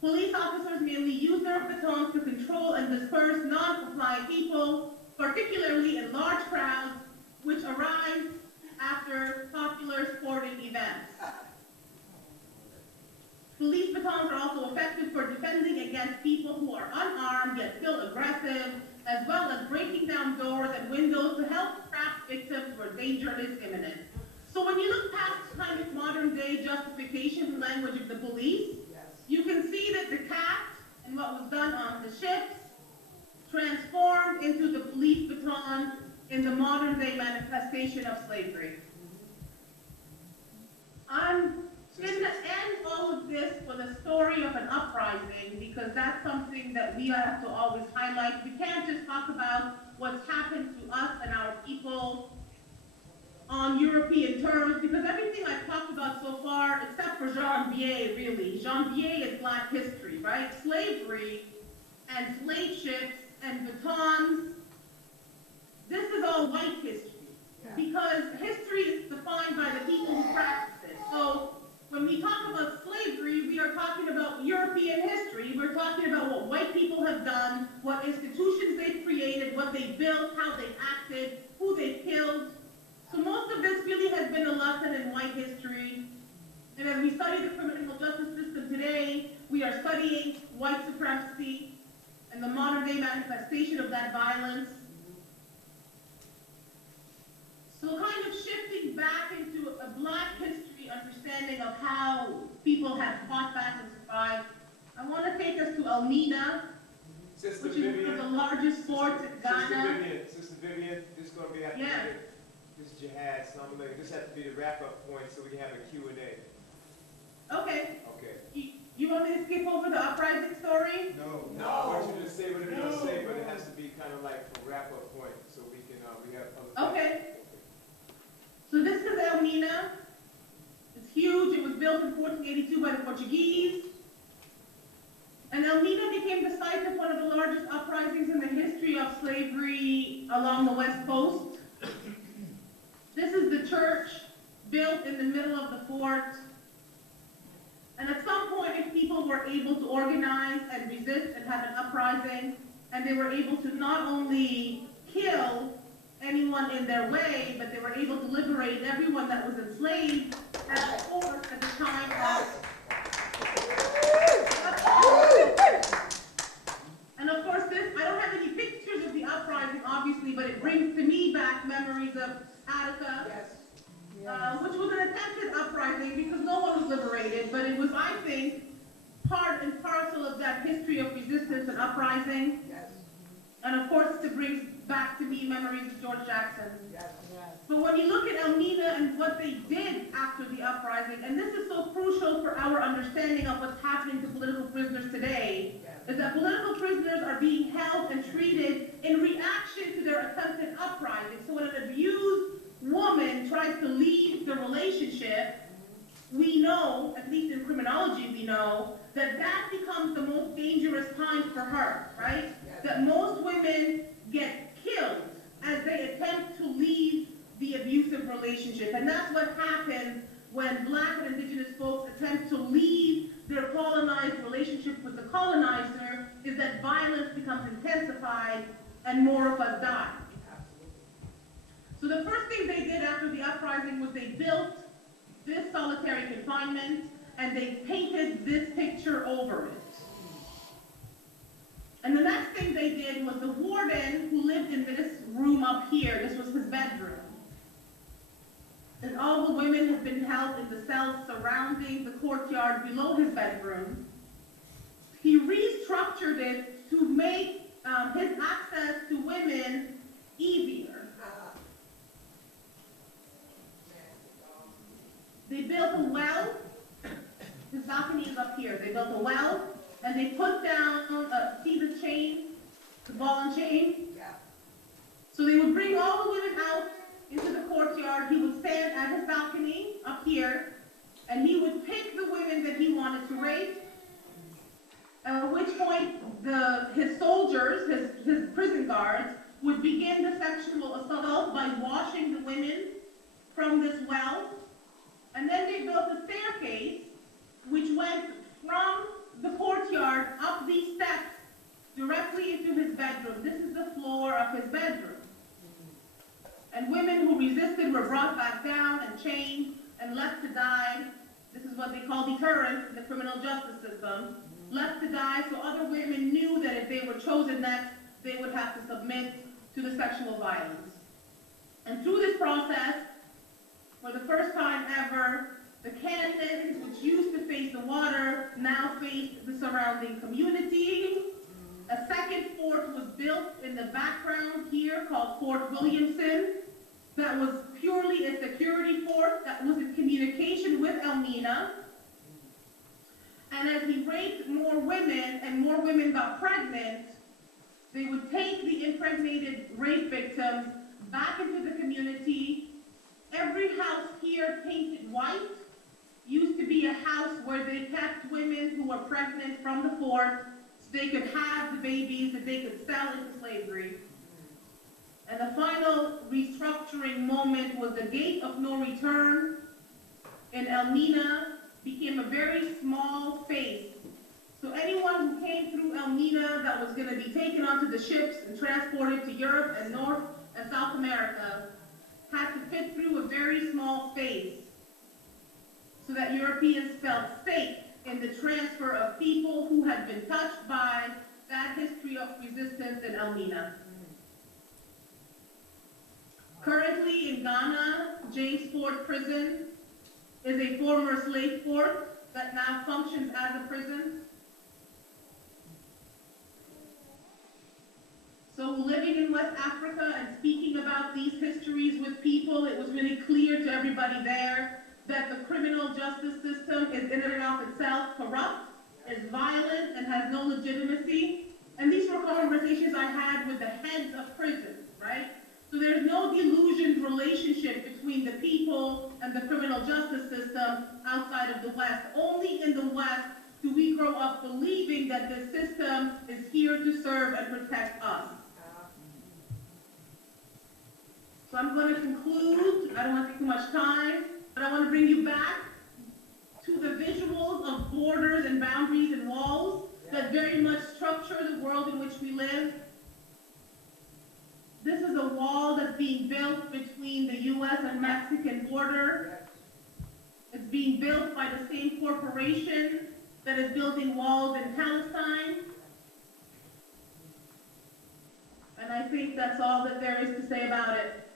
Police officers mainly use their batons to control and disperse non-compliant people, particularly in large crowds, which arise after popular sporting events. Police batons are also effective for defending against people who are unarmed yet still aggressive, as well as breaking down doors and windows to help trap victims where danger is imminent. So when you look past kind of modern day justification and language of the police, you can see that the CAT and what was done on the ships transformed into the police baton in the modern day manifestation of slavery. I'm going to end all of this with a story of an uprising, because that's something that we have to always highlight. We can't just talk about what's happened to us and our people on European terms, because everything I've talked about so far, except for Janvier, really. Janvier is Black history, right? Slavery and slave ships and batons, this is all white history. Because history is defined by the people who practice it. So when we talk about slavery, we are talking about European history. We're talking about what white people have done, what institutions they've created, what they built, how they acted, who they killed. So most of this really has been a lesson in white history. And as we study the criminal justice system today, we are studying white supremacy and the modern day manifestation of that violence. So kind of shifting back into a Black history understanding of how people have fought back and survived, I want to take us to Elmina, Sister which is one Vivian, of the largest forts in Ghana. Sister Vivian, this is going to be after Yeah. this jihad, so I'm going to, this has to be the wrap-up point so we can have a Q&A. Okay. Okay. You want me to skip over the uprising story? No. I want you to say whatever you're going to say, but it has to be kind of like a wrap-up point so we can, we have other Okay. So this is Elmina. It's huge. It was built in 1482 by the Portuguese. And Elmina became the site of one of the largest uprisings in the history of slavery along the West Coast. This is the church built in the middle of the fort. And at some point, if people were able to organize and resist and have an uprising, and they were able to not only kill anyone in their way, but they were able to liberate everyone that was enslaved at the time of part and parcel of that history of resistance and uprising. Yes, And of course, it brings back to me memories of George Jackson. yes. But when you look at Elmina and what they did after the uprising, and this is so crucial for our understanding of what's happening to political prisoners today, is that political prisoners are being held and treated in reaction to their attempted uprising. So when an abused woman tries to leave the relationship, we know, at least in criminology we know, that that becomes the most dangerous time for her, right? That most women get killed as they attempt to leave the abusive relationship. And that's what happens when Black and Indigenous folks attempt to leave their colonized relationship with the colonizer, is that violence becomes intensified and more of us die. So the first thing they did after the uprising was they built this solitary confinement and they painted this picture over it. And the next thing they did was the warden who lived in this room up here, this was his bedroom. And all the women have been held in the cells surrounding the courtyard below his bedroom. He restructured it to make his access to women easier. They built a well. His balcony is up here. They built a well, and they put down, see the chain, the ball and chain? Yeah. So they would bring all the women out into the courtyard. He would stand at his balcony up here, and he would pick the women that he wanted to rape, at which point his soldiers, his prison guards, would begin the sexual assault by washing the women from this well. And then they built a staircase which went from the courtyard up these steps directly into his bedroom. This is the floor of his bedroom. And women who resisted were brought back down and chained and left to die. This is what they call deterrence in the criminal justice system. Left to die so other women knew that if they were chosen next, they would have to submit to the sexual violence. And through this process, for the first time ever, the cannons, which used to face the water, now faced the surrounding community. A second fort was built in the background here called Fort Williamson. That was purely a security fort that was in communication with Elmina. And as he raped more women and more women got pregnant, they would take the impregnated rape victims back into the community. Every house here painted white used to be a house where they kept women who were pregnant from the fort so they could have the babies that they could sell into slavery. And the final restructuring moment was the gate of no return in Elmina became a very small space. So anyone who came through Elmina that was going to be taken onto the ships and transported to Europe and North and South America had to fit through a very small space so that Europeans felt safe in the transfer of people who had been touched by that history of resistance in Elmina. Currently in Ghana, James Ford Prison is a former slave fort that now functions as a prison. So living in West Africa and speaking about these histories with people, it was really clear to everybody there that the criminal justice system is in and of itself corrupt, is violent, and has no legitimacy. And these were conversations I had with the heads of prisons, right? So there's no delusioned relationship between the people and the criminal justice system outside of the West. Only in the West do we grow up believing that this system is here to serve and protect us. So I'm going to conclude. I don't want to take too much time, but I want to bring you back to the visuals of borders and boundaries and walls that very much structure the world in which we live. This is a wall that's being built between the U.S. and Mexican border. It's being built by the same corporation that is building walls in Palestine. And I think that's all that there is to say about it.